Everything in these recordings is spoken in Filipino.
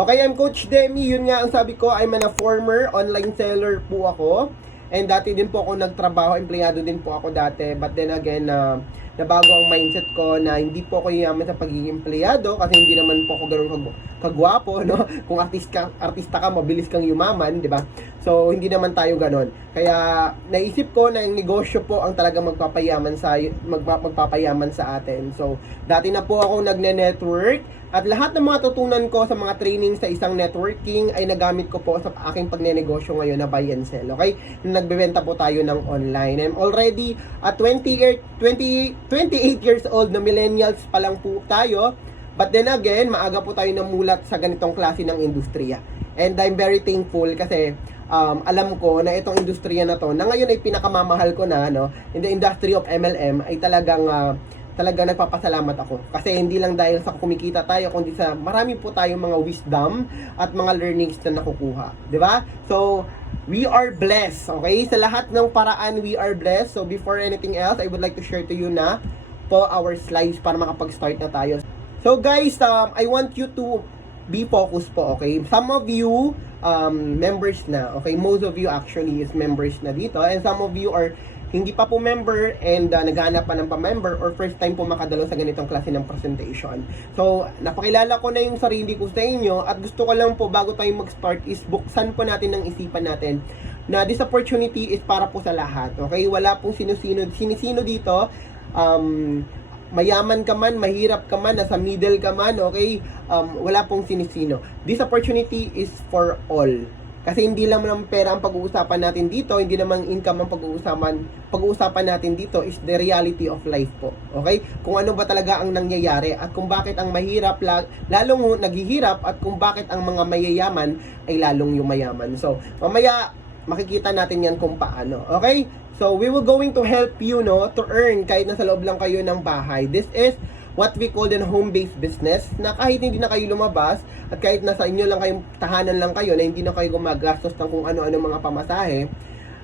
Okay, I'm Coach Demi. Yun nga ang sabi ko, I'm a former online seller po ako. And dati din po ako nagtrabaho, empleyado din po ako dati. But then again, nabago ang mindset ko na hindi po ako yaman sa pagiging empleyado kasi hindi naman po ako ganoon kagwapo, no? Kung artista ka, mabilis kang yumaman, di ba? So, hindi naman tayo ganon. Kaya, naisip ko na yung negosyo po ang talagang magpapayaman sa atin. So, dati na po ako nagne-network at lahat ng mga tutunan ko sa mga training sa isang networking ay nagamit ko po sa aking pagnenegosyo ngayon na buy and sell. Okay? Nagbebenta po tayo ng online. I'm already at 28 years old na millennials pa lang po tayo. But then again, maaga po tayo namulat sa ganitong klase ng industriya. And I'm very thankful kasi alam ko na itong industriya na to, na ngayon ay pinakamamahal ko na, no, in the industry of MLM, ay talagang nagpapasalamat ako. Kasi hindi lang dahil sa kumikita tayo, kundi sa marami po tayong mga wisdom at mga learnings na nakukuha. Diba? So, we are blessed. Okay? Sa lahat ng paraan, we are blessed. So, before anything else, I would like to share to you na po our slides para makapag-start na tayo. So, guys, I want you to be focused po, okay? Some of you, members na, okay? Most of you actually is members na dito. And some of you are hindi pa po member and naghahanap pa ng pa-member or first time po makadalo sa ganitong klase ng presentation. So, napakilala ko na yung sarili ko sa inyo at gusto ko lang po bago tayo mag-start is buksan po natin ng isipan natin na this opportunity is para po sa lahat. Okay? Wala pong sinisino dito. Mayaman ka man, mahirap ka man, nasa middle ka man, okay? Wala pong sinisino. This opportunity is for all. Kasi hindi lang naman pera ang pag-uusapan natin dito, hindi naman income ang pag-uusapan natin dito is the reality of life po. Okay? Kung ano ba talaga ang nangyayari at kung bakit ang mahirap lalong naghihirap at kung bakit ang mga mayayaman ay lalong yumayaman. So, mamaya makikita natin yan kung paano. Okay? So, we will going to help you, no, to earn kahit nasa loob lang kayo ng bahay. This is what we call the home-based business, na kahit hindi na kayo lumabas at kahit nasa inyo lang kayong tahanan lang kayo na hindi na kayo gumagastos ng kung ano-ano mga pamasahe,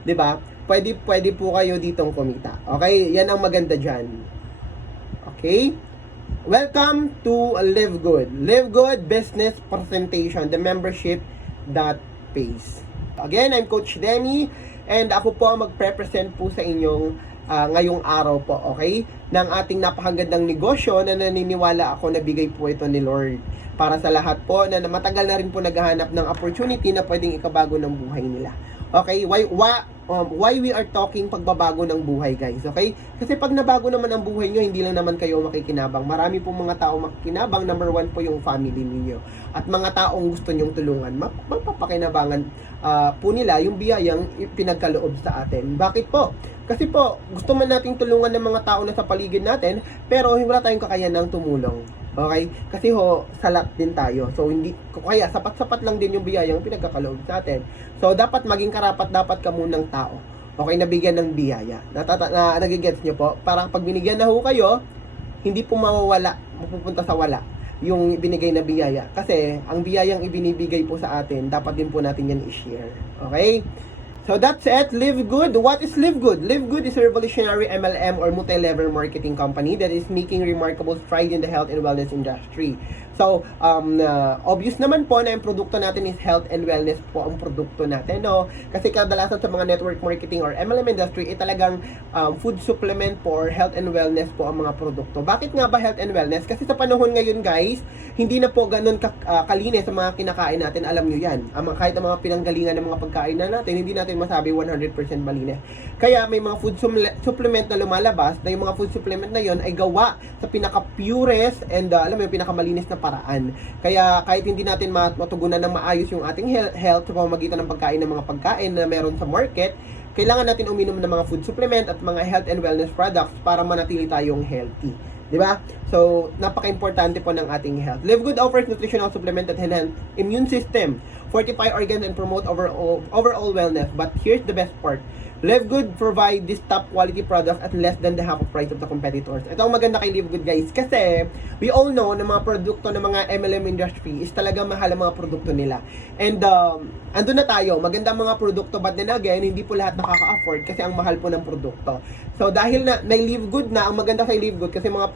'di ba? Pwede po kayo ditong kumita. Okay? Yan ang maganda diyan. Okay? Welcome to Live Good. Live Good Business Presentation, the membership that pays. Again, I'm Coach Demi and ako po ang magpre-present po sa inyong ngayong araw po, okay? Ng ating napakagandang negosyo na naniniwala ako na bigay po ito ni Lord. Para sa lahat po na matagal na rin po naghahanap ng opportunity na pwedeng ikabago ng buhay nila. Okay? Why we are talking pagbabago ng buhay, guys? Okay? Kasi pag nabago naman ang buhay nyo, hindi lang naman kayo makikinabang. Marami pong mga tao makikinabang. Number one po yung family ninyo. At mga taong gusto nyong tulungan, magpapakinabangan po nila yung biyayang pinagkaloob sa atin. Bakit po? Kasi po, gusto man nating tulungan ng mga tao na sa paligid natin, pero wala tayong kakayanang tumulong. Okay? Kasi salat din tayo. So, kaya sapat-sapat lang din yung biyayang pinagkakaloob sa atin. So, dapat maging karapat dapat ka munang tao. Okay, nabigyan ng biyaya. Nagigets nyo po? Parang pag binigyan na kayo, hindi po mawawala, mapupunta sa wala yung binigay na biyaya. Kasi, ang biyayang ibinibigay po sa atin, dapat din po natin yan i-share. Okay? So that's it. Live Good. What is Live Good? Live Good is a revolutionary MLM or multi-level marketing company that is making remarkable strides in the health and wellness industry. So, obvious naman po na yung produkto natin is health and wellness po ang produkto natin, no? Kasi kadalasan sa mga network marketing or MLM industry, talagang food supplement po or health and wellness po ang mga produkto. Bakit nga ba health and wellness? Kasi sa panahon ngayon, guys, hindi na po ganun kalinis sa mga kinakain natin. Alam nyo yan. Kahit ang mga pinanggalingan ng mga pagkain na natin, hindi natin masabi 100% malinis. Kaya may mga food supplement na lumalabas na yung mga food supplement na yon ay gawa sa pinaka-purest and alam mo yung pinakamalinis na paraan. Kaya kahit hindi natin matugunan ng maayos yung ating health sa pamamagitan ng pagkain ng mga pagkain na meron sa market, kailangan natin uminom ng mga food supplement at mga health and wellness products para manatili tayong healthy. Diba? So, napaka-importante po ng ating health. Live Good offers nutritional supplement that enhance immune system, fortify organs, and promote overall wellness. But here's the best part. Live Good provide this top quality product at less than the half of price of the competitors. Ito ang maganda kay Live Good, guys, kasi we all know na mga produkto ng mga MLM industry is talaga mahal ang mga produkto nila. And andun na tayo, maganda ang mga produkto, but then again, hindi po lahat nakaka-afford kasi ang mahal po ng produkto. So dahil na Live Good na, ang maganda kay Live Good kasi mga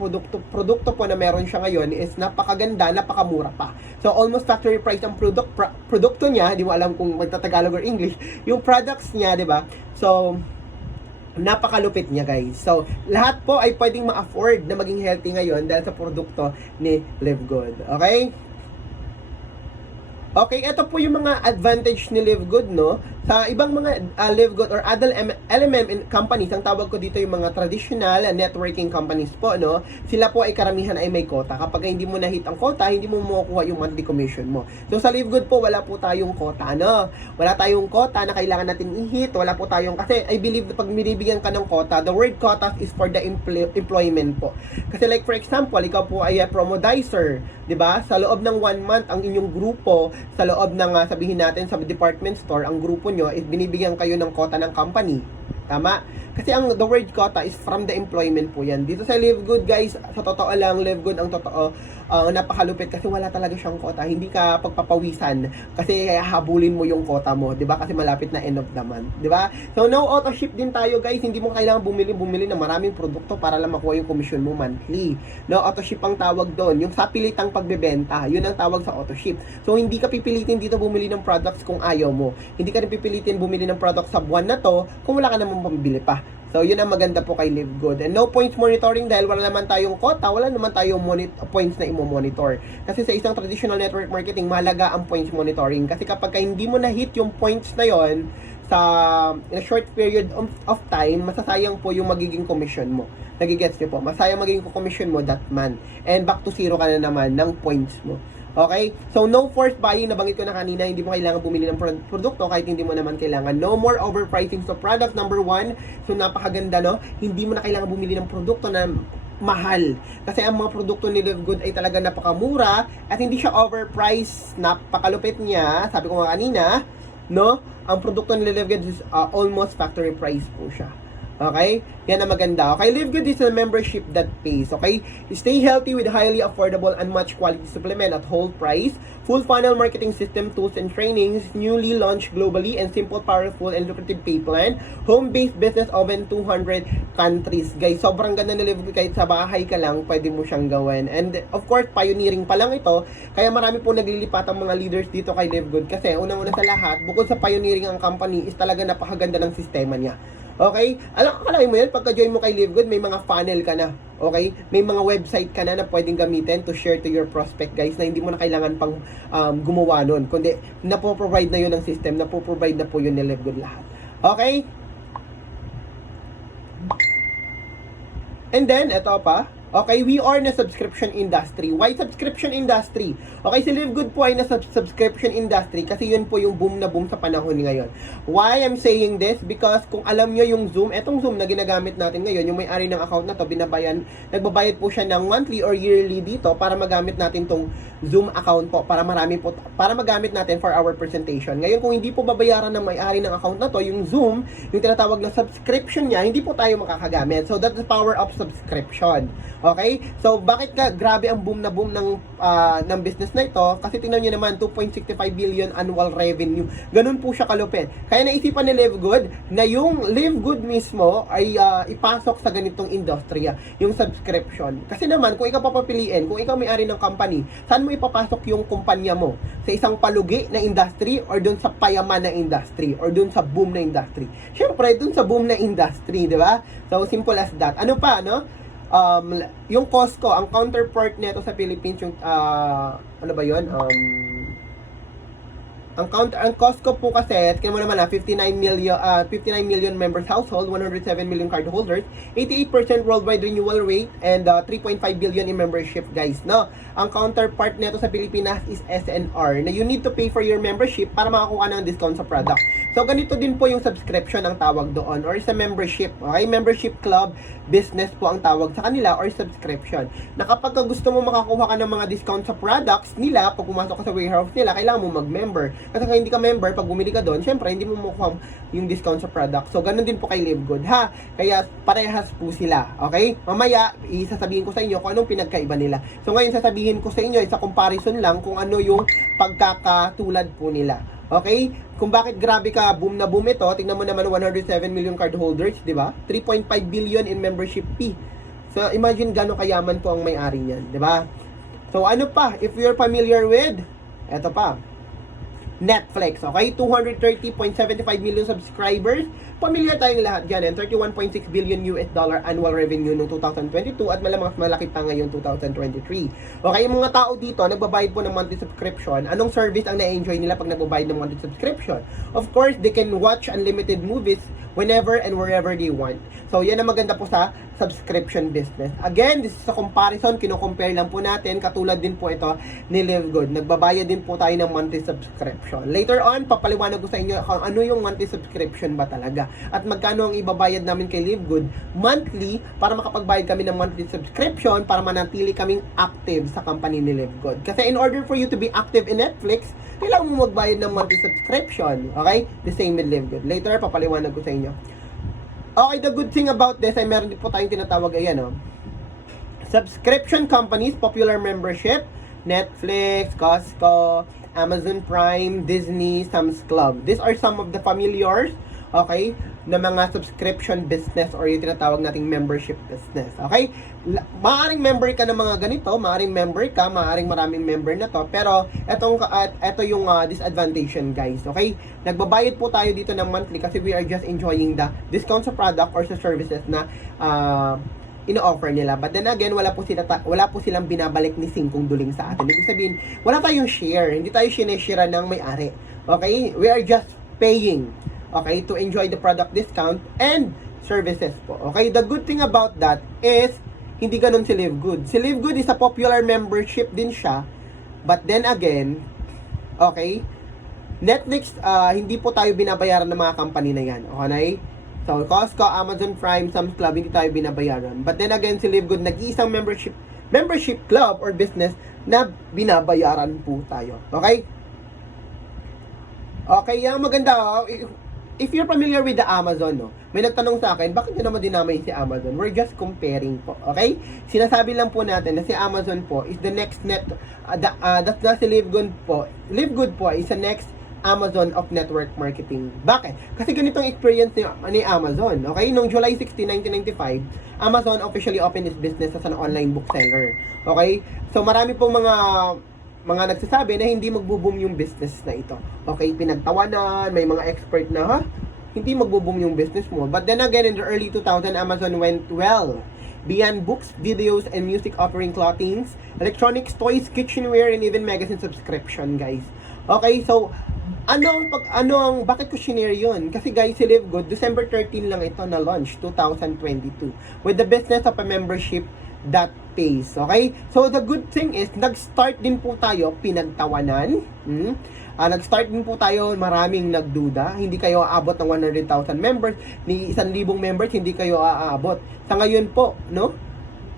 produkto po na meron siya ngayon is napakaganda, napakamura pa. So almost factory price ang produkto niya, di mo alam kung magtatagalog or English, yung products niya, di ba? So napakalupit niya, guys. So lahat po ay pwedeng ma-afford na maging healthy ngayon dahil sa produkto ni Live Good. Okay? Okay, ito po yung mga advantage ni Live Good, no? Sa ibang mga Live Good or other LMM companies, ang tawag ko dito yung mga traditional networking companies po, no? Sila po ay karamihan ay may quota. Kapag hindi mo na-hit ang quota, hindi mo makukuha yung monthly commission mo. So sa Live Good po, wala po tayong quota, no? Wala tayong quota na kailangan natin i-hit. Wala po tayong, kasi I believe na pag binibigyan ka ng quota, the word quota is for the employment po. Kasi like for example, ikaw po ay promodizer, di ba? Sa loob ng 1 month, ang inyong grupo, sa loob ng sabihin natin sa department store, ang grupo nyo is binibigyan kayo ng quota ng company. Tama? Kasi the word quota is from the employment po yan. Dito sa Live Good, guys, sa totoo lang, Live Good ang totoo, napakalupit kasi wala talaga siyang quota. Hindi ka pagpapawisan kasi habulin mo yung quota mo, 'di ba? Kasi malapit na end of the month, 'di ba? So no auto ship din tayo, guys. Hindi mo kailangan bumili ng maraming produkto para lang makuha yung commission mo monthly. No auto ship ang tawag doon, yung sapilitang pagbebenta. 'Yun ang tawag sa auto ship. So hindi ka pipilitin dito bumili ng products kung ayaw mo. Hindi ka rin pipilitin bumili ng products sa buwan na to kung wala ka namang pambili pa. So, yun ang maganda po kay Live Good. And no points monitoring dahil wala naman tayong quota, wala naman tayong points na i-monitor. Kasi sa isang traditional network marketing, mahalaga ang points monitoring. Kasi kapag hindi mo na-hit yung points na yon sa in a short period of time, masasayang po yung magiging commission mo. Nagigets niyo po? Masayang magiging commission mo that month. And back to zero ka na naman ng points mo. Okay? So, no forced buying. Nabanggit ko na kanina, hindi mo kailangan bumili ng produkto kahit hindi mo naman kailangan. No more overpricing. So, product number 1. So, napakaganda, no? Hindi mo na kailangan bumili ng produkto na mahal. Kasi ang mga produkto ni Live Good ay talaga napakamura at hindi siya overpriced. Napakalupit niya. Sabi ko nga kanina, no? Ang produkto ni Live Good is almost factory price po siya. Okay? Yan ang maganda. Okay? Live Good is a membership that pays. Okay? Stay healthy with highly affordable and much quality supplement at whole price. Full funnel marketing system, tools, and trainings. Newly launched globally and simple, powerful, and lucrative pay plan. Home-based business over 200 countries. Guys, sobrang ganda na Live Good. Kahit sa bahay ka lang, pwede mo siyang gawin. And of course, pioneering pa lang ito. Kaya marami po naglilipat ang mga leaders dito kay Live Good. Kasi unang-una sa lahat, bukod sa pioneering ang company, is talaga napakaganda ng sistema niya. Okay? Akalain mo yan, pagka-join mo kay Live Good, may mga funnel ka na. Okay? May mga website ka na pwedeng gamitin to share to your prospect, guys, na hindi mo na kailangan pang gumawa nun. Kundi, napoprovide na yun ng system, napoprovide na po yun ni Live Good lahat. Okay? And then, eto pa. Okay, we are na subscription industry. Why subscription industry? Okay, si Live Good po ay nasa subscription industry kasi yun po yung boom na boom sa panahon ngayon. Why I'm saying this? Because kung alam nyo yung Zoom, etong Zoom na ginagamit natin ngayon, yung may-ari ng account na to, nagbabayad po siya ng monthly or yearly dito para magamit natin tong Zoom account po, para magamit natin for our presentation. Ngayon, kung hindi po babayaran ng may-ari ng account na to, yung Zoom, yung tinatawag na subscription niya, hindi po tayo makakagamit. So, that's the power of subscription. Okay? So, bakit ka grabe ang boom na boom ng business na ito? Kasi tingnan nyo naman, 2.65 billion annual revenue. Ganun po siya kalupit. Kaya naisipan ni Live Good na yung Live Good mismo ay ipasok sa ganitong industriya, yung subscription. Kasi naman, kung ikaw papapiliin, kung ikaw may-ari ng company, saan mo ipapasok yung kumpanya mo? Sa isang palugi na industry or dun sa payaman na industry or dun sa boom na industry? Siyempre, dun sa boom na industry, di ba? So, simple as that. Ano pa, no? Yung Costco, ang counterpart nito sa Philippines, yung ano ba yun? Ang Costco po kasi, tingnan mo naman 59 million members household, 107 million card holders, 88% worldwide renewal rate, and 3.5 billion in membership, guys, no? Ang counterpart nito sa Pilipinas is SNR, na you need to pay for your membership para makakuha ng discount sa product. So, ganito din po yung subscription ang tawag doon or sa membership. Okay? Membership club, business po ang tawag sa kanila or subscription. Na kapag gusto mo makakuha ka ng mga discount sa products nila, pag pumasok ka sa warehouse nila, kailangan mo mag-member. Kasi kung hindi ka member, pag bumili ka doon, syempre, hindi mo makuha yung discount sa product. So, ganun din po kay Live Good, ha? Kaya, parehas po sila. Okay? Mamaya, isasabihin ko sa inyo kung anong pinagkaiba nila. So, ngayon, sasabihin ko sa inyo, sa comparison lang, kung ano yung pagkakatulad po nila. Okay? Kung bakit grabe ka, boom na boom ito, tingnan mo naman 107 million card holders, di ba? 3.5 billion in membership fee. So, imagine gano'ng kayaman po ang may-ari niyan, di ba? So, ano pa? If you're familiar with, eto pa, Netflix, okay? 230.75 million subscribers. Familiar tayong lahat dyan, and 31.6 billion US dollar annual revenue noong 2022 at malamang mas malaki pa ngayon 2023. Okay, yung mga tao dito, nagbabayad po ng monthly subscription. Anong service ang na-enjoy nila pag nagbabayad ng monthly subscription? Of course, they can watch unlimited movies whenever and wherever they want. So, yan ang maganda po sa subscription business. Again, this is a comparison, kino-compare lang po natin, katulad din po ito ni Live Good. Nagbabayad din po tayo ng monthly subscription. Later on, papaliwanag ko sa inyo kung ano yung monthly subscription ba talaga at magkano ang ibabayad namin kay Live Good monthly para makapagbayad kami ng monthly subscription para manatili kaming active sa company ni Live Good. Kasi in order for you to be active in Netflix, kailangan mo magbayad ng monthly subscription. Okay? The same with Live Good. Later, papaliwanag ko sa inyo. Okay, the good thing about this ay meron din po tayong tinatawag, ayan, subscription companies, popular membership, Netflix, Costco, Amazon Prime, Disney, Sam's Club. These are some of the familiars, okay, na mga subscription business or yung tinatawag nating membership business. Okay? Maaring member ka ng mga ganito, maaring member ka, maaring maraming member na to, pero eto yung disadvantage guys. Okay? Nagbabayad po tayo dito ng monthly kasi we are just enjoying the discount sa product or sa services na ino-offer nila. But then again, wala po silang binabalik ni singkong duling sa atin. Ibig sabihin, wala tayong share. Hindi tayo sineshare ng may-ari. Okay? We are just paying, okay, to enjoy the product discount and services po. Okay? The good thing about that is hindi ganun si Live Good. Si Live Good is a popular membership din siya. But then again, okay, Netflix, hindi po tayo binabayaran ng mga company na yan. Okay? So, Costco, Amazon Prime, Sam's Club, hindi tayo binabayaran. But then again, si Live Good, nag-iisang membership club or business na binabayaran po tayo. Okay? Okay, yung maganda, if you're familiar with the Amazon, may nagtanong sa akin, bakit nyo naman dinamay si Amazon? We're just comparing po, okay? Sinasabi lang po natin na si Amazon po is the next that's not si Live Good po. Live Good po is the next Amazon of network marketing. Bakit? Kasi ganitong experience ni Amazon, okay? Noong July 16, 1995, Amazon officially opened its business as an online bookseller. Okay? So, marami pong mga nagsasabi na hindi magbo-boom yung business na ito. Okay, pinagtawanan, may mga expert na, hindi magbo-boom yung business mo. But then again, in the early 2000, Amazon went well. Beyond books, videos, and music, offering clothings, electronics, toys, kitchenware, and even magazine subscription, guys. Okay, so, bakit ko shinare yun? Kasi guys, si Live Good, December 13 lang ito na launch, 2022, with the business of a membership that pays. Okay? So, the good thing is, nag-start din po tayo, pinagtawanan. Nag-start din po tayo, maraming nagduda. Hindi kayo aabot ng 100,000 members. Ni 1,000 members, hindi kayo aabot. Sa ngayon po, no?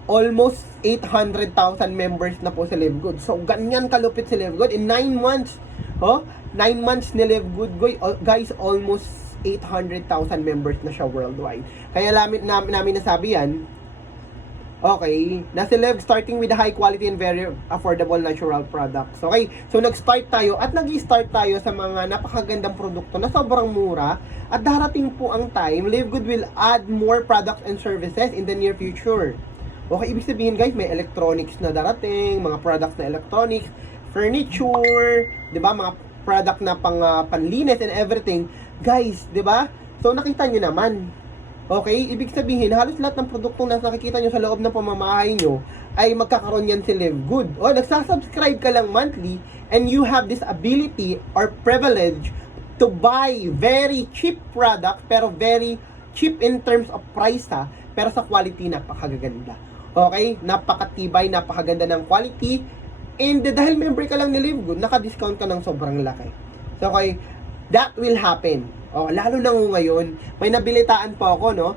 Almost 800,000 members na po si Live Good. So, ganyan kalupit si Live Good. In 9 months, 9 months ni Live Good, guys, almost 800,000 members na siya worldwide. Kaya namin nasabi yan, okay, nasa Live starting with the high quality and very affordable natural products. Okay, so nag-start tayo at nag-start tayo sa mga napakagandang produkto na sobrang mura at darating po ang time, Live Good will add more products and services in the near future. Okay, ibig sabihin guys, may electronics na darating, mga products na electronics, furniture, 'di ba, mga product na panlinis and everything. Guys, 'di ba? So nakita niyo naman. Okay, ibig sabihin, halos lahat ng produktong nakikita nyo sa loob ng pamamahay nyo ay magkakaroon yan si Live Good. O, nagsasubscribe ka lang monthly and you have this ability or privilege to buy very cheap product pero very cheap in terms of price pero sa quality napakaganda. Okay, napakatibay, napakaganda ng quality and dahil member ka lang ni Live Good, naka-discount ka ng sobrang laki. So, okay, that will happen. Oh, lalo na ngayon, may nabilitaan po ako, no,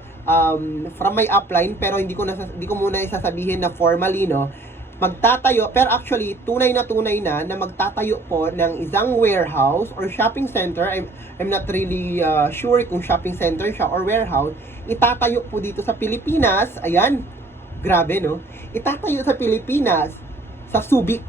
from my upline, pero hindi ko muna isasabihin na formally, no, magtatayo, pero actually, tunay na magtatayo po ng isang warehouse or shopping center. I'm not really sure kung shopping center siya or warehouse. Itatayo po dito sa Pilipinas. Ayan, grabe, no? Itatayo sa Pilipinas, sa Subic.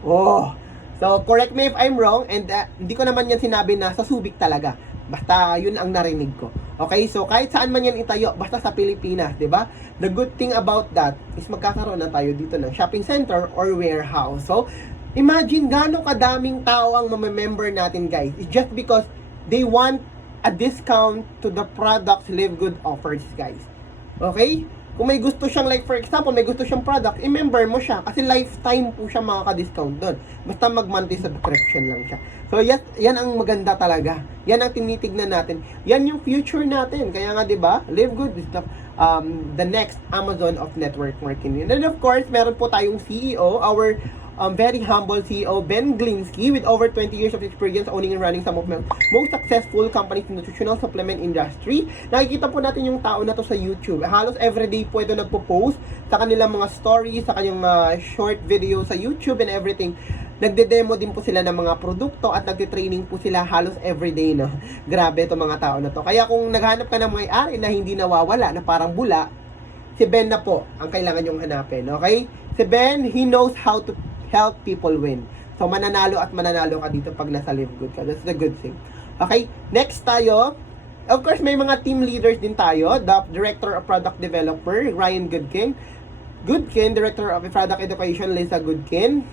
Oh, so correct me if I'm wrong, and hindi ko naman yan sinabi na sa Subic talaga. Basta yun ang narinig ko. Okay, so kahit saan man yan itayo, basta sa Pilipinas, 'di ba? The good thing about that is magkakaroon na tayo dito ng shopping center or warehouse. So, imagine gaano kadaming tao ang mamemember natin, guys. It's just because they want a discount to the products Live Good offers, guys. Okay? Kung may gusto siyang, like for example, may gusto siyang product, i-member mo siya kasi lifetime po siya makaka-discount doon. Basta mag-monthly subscription lang siya. So, yan ang maganda talaga. Yan ang tinitignan natin. Yan yung future natin. Kaya nga, di ba, Live Good is the next Amazon of network marketing. And then, of course, meron po tayong CEO, our very humble CEO, Ben Glinsky, with over 20 years of experience owning and running some of the most successful companies in the nutritional supplement industry. Nakikita po natin yung tao na to sa YouTube. Halos everyday po ito nagpo-post sa kanilang mga stories, sa kanyang short video sa YouTube and everything. Nagde-demo din po sila ng mga produkto at nagte-training po sila halos everyday, no? Grabe itong mga tao na to. Kaya kung naghanap ka ng may-ari na hindi nawawala, na parang bula, si Ben na po ang kailangan yung hanapin, okay? Si Ben, he knows how to help people win. So, mananalo at mananalo ka dito pag nasa Live Good ka. That's the good thing. Okay, next tayo. Of course, may mga team leaders din tayo. The Director of Product Developer, Ryan Goodkin. Director of Product Education, Lisa Goodkin.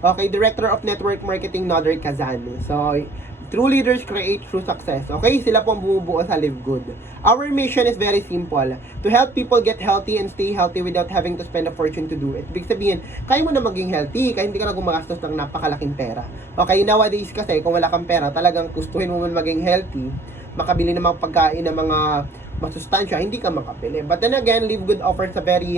Okay, Director of Network Marketing, Nader Kazan. So, true leaders create true success. Okay, sila po ang bumubuo sa Live Good. Our mission is very simple. To help people get healthy and stay healthy without having to spend a fortune to do it. Ibig sabihin, kaya mo na maging healthy, kaya hindi ka na gumagastos ng napakalaking pera. Okay, nowadays kasi, kung wala kang pera, talagang gustuhin mo man maging healthy, makabili ng mga pagkain ng mga masustansya, hindi ka makabili. But then again, Live Good offers a very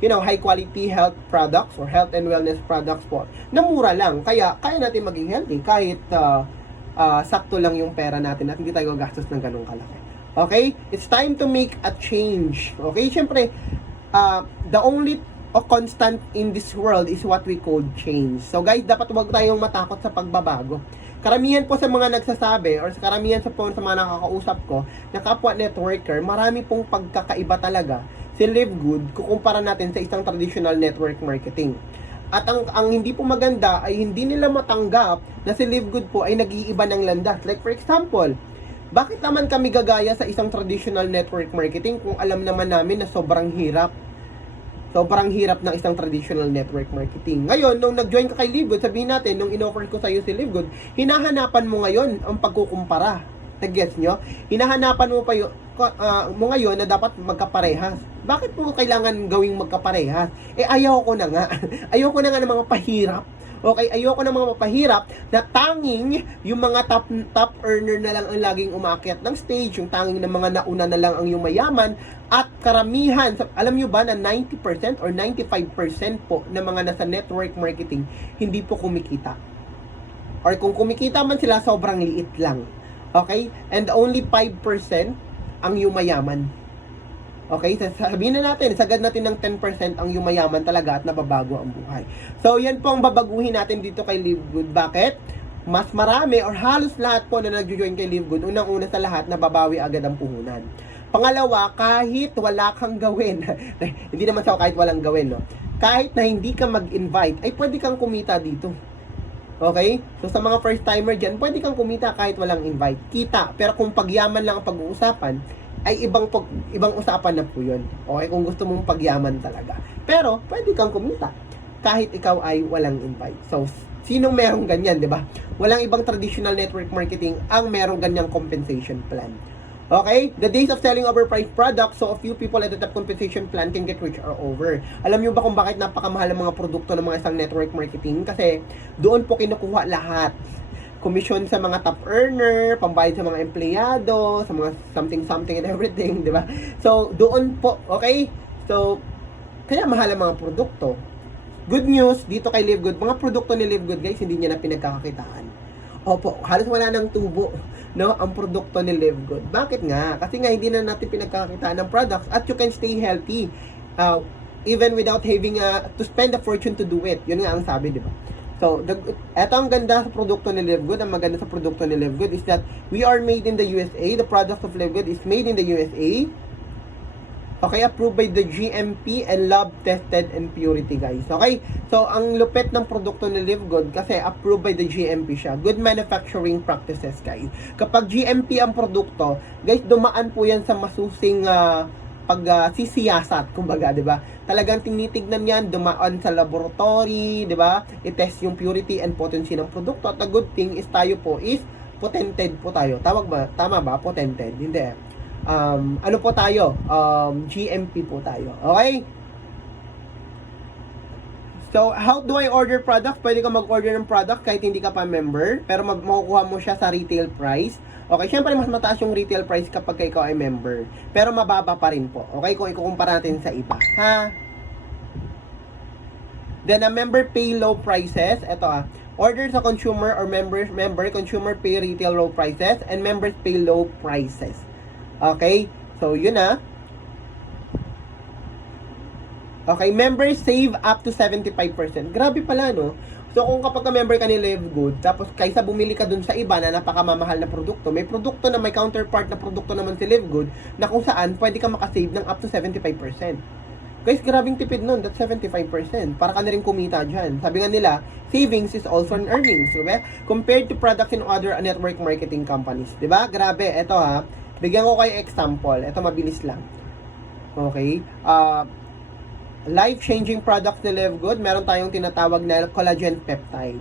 high quality health products or health and wellness products po na mura lang. Kaya natin maging healthy kahit sakto lang yung pera natin at hindi tayo gastos ng ganong kalaki. Okay? It's time to make a change. Okay? Siyempre, the only constant in this world is what we call change. So guys, dapat huwag tayong matakot sa pagbabago. Karamihan po sa mga nagsasabi or sa karamihan sa mga nakakausap ko na kapwa networker, marami pong pagkakaiba talaga si Live Good kukumpara natin sa isang traditional network marketing. At ang hindi po maganda ay hindi nila matanggap na si Live Good po ay nag-iiba ng landas. Like for example, bakit naman kami gagaya sa isang traditional network marketing kung alam naman namin na sobrang hirap? Sobrang hirap ng isang traditional network marketing. Ngayon, nung nag-join ka kay Live Good, sabihin natin, nung in-offer ko sa iyo si Live Good, hinahanapan mo ngayon ang pagkukumpara. Nag-gets nyo? Hinahanapan mo mo ngayon na dapat magkaparehas. Bakit mo kailangan gawing magkaparehas? Ayaw ko na nga. Ayaw ko na nga ng mga pahirap. Okay, ayoko ng mga mapahirap na tanging yung mga top earner na lang ang laging umaakyat ng stage, yung tanging ng mga nauna na lang ang yung mayaman, at karamihan, alam nyo ba na 90% or 95% po ng mga nasa network marketing hindi po kumikita. Or kung kumikita man sila, sobrang liit lang. Okay? And only 5% ang yumayaman. Okay? Sabihin na natin, sagad natin ng 10% ang yumayaman talaga at nababago ang buhay. So, yan po ang babaguhin natin dito kay Live Good. Bakit? Mas marami or halos lahat po na nag-join kay Live Good, unang-una sa lahat, nababawi agad ang puhunan. Pangalawa, kahit wala kang gawin, hindi naman sa kahit walang gawin, no? Kahit na hindi ka mag-invite, ay pwede kang kumita dito. Okay? So, sa mga first-timer dyan, pwede kang kumita kahit walang invite. Kita. Pero kung pagyaman lang ang pag-uusapan, ay ibang usapan na po yun. Okay? Kung gusto mong pagyaman talaga. Pero, pwede kang kumita kahit ikaw ay walang invite. So, sinong merong ganyan, di ba? Walang ibang traditional network marketing ang merong ganyang compensation plan. Okay? The days of selling overpriced products, so a few people at the top compensation plan can get rich or over. Alam nyo ba kung bakit napakamahal ang mga produkto ng mga isang network marketing? Kasi doon po kinukuha lahat. Commission sa mga top earner, pambayad sa mga empleyado, sa mga something and everything, di ba? So, doon po, okay? So, kaya mahal ang mga produkto. Good news, dito kay Live Good, mga produkto ni Live Good, guys, hindi niya na pinagkakakitaan. Opo, halos wala ng tubo, no, ang produkto ni Live Good. Bakit nga? Kasi nga hindi na natin pinagkakitaan ng products at you can stay healthy even without having to spend a fortune to do it. Yun nga ang sabi, di ba? So, eto ang ganda sa produkto ni Live Good. Ang maganda sa produkto ni Live Good is that we are made in the USA. The product of Live Good is made in the USA. Okay, approved by the GMP and lab tested and purity, guys. Okay? So, ang lupit ng produkto ni Live Good kasi approved by the GMP siya. Good manufacturing practices, guys. Kapag GMP ang produkto, guys, dumaan po yan sa masusing pagsisiyasat, kumbaga, 'di ba? Talagang tinitignan yan, dumaan sa laboratory, 'di ba? I-test yung purity and potency ng produkto. At the good thing is tayo po is patented po tayo. Tawag ba? Tama ba? Patented. Hindi. Ano po tayo? GMP po tayo. Okay? So, how do I order product? Pwede ka mag-order ng product kahit hindi ka pa member, pero makukuha mo siya sa retail price. Okay, syempre mas mataas yung retail price kapag ikaw ay member, pero mababa pa rin po. Okay, kung ikukumpara natin sa iba. Ha? Then, a member pay low prices. Ito order sa consumer or member, consumer pay retail low prices, and members pay low prices. Okay? So, yun Okay, members save up to 75%. Grabe pala, no? So, kung kapag ka-member ka ni Live Good, tapos kaysa bumili ka dun sa iba na napakamamahal na produkto, may produkto na may counterpart na produkto naman si Live Good, na kung saan pwede ka makasave ng up to 75%. Guys, grabing tipid nun. That's 75%. Para ka na rin kumita dyan. Sabi nga nila, savings is also an earnings. Diba? Compared to products in other network marketing companies. Diba? Grabe. Ito bigyan ko kayo example. Ito mabilis lang. Okay? Life-changing products ni Live Good. Meron tayong tinatawag na collagen peptide.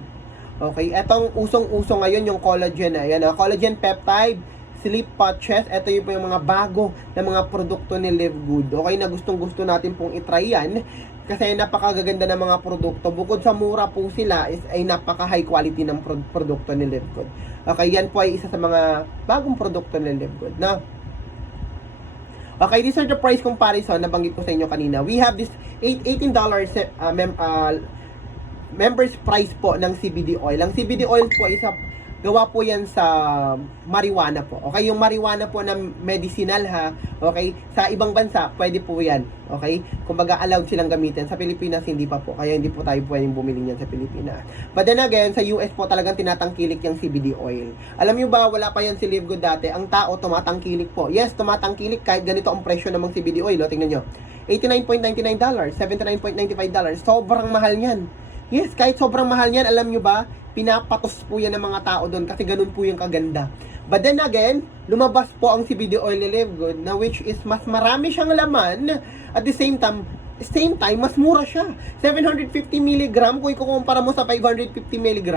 Okay? Etong usong-uso ngayon yung collagen. Ayan, collagen peptide, sleep patches. Ito yung po yung mga bago na mga produkto ni Live Good. Okay? Na gustong-gusto natin pong itry yan. Kasi napakagaganda ng mga produkto. Bukod sa mura po sila, ay napaka-high quality ng produkto ni Live Good. Okay, yan po ay isa sa mga bagong produkto ni Live Good. Now, okay, these are the price comparison na banggit ko sa inyo kanina. We have this $18 members price po ng CBD oil. Ang CBD oil po isa gawa po yan sa marijuana po. Okay, yung marijuana po na medicinal Okay, sa ibang bansa pwede po yan. Okay, kumbaga allowed silang gamitin. Sa Pilipinas hindi pa po. Kaya hindi po tayo pwedeng bumili niyan sa Pilipinas. But then again, sa US po talagang tinatangkilik yung CBD oil. Alam niyo ba, wala pa yan si Live Good dati. Ang tao tumatangkilik po. Yes, tumatangkilik kahit ganito ang presyo ng CBD oil. Tingnan niyo. $89.99, $79.95. Sobrang mahal niyan. Yes, kahit sobrang mahal niyan, alam nyo ba, pinapatos po yan ng mga tao doon kasi ganun po yung kaganda. But then again, lumabas po ang CBD oil ni Live Good na which is mas marami siyang laman at the same time, mas mura siya. 750 mg kung ikukumpara mo sa 550 mg,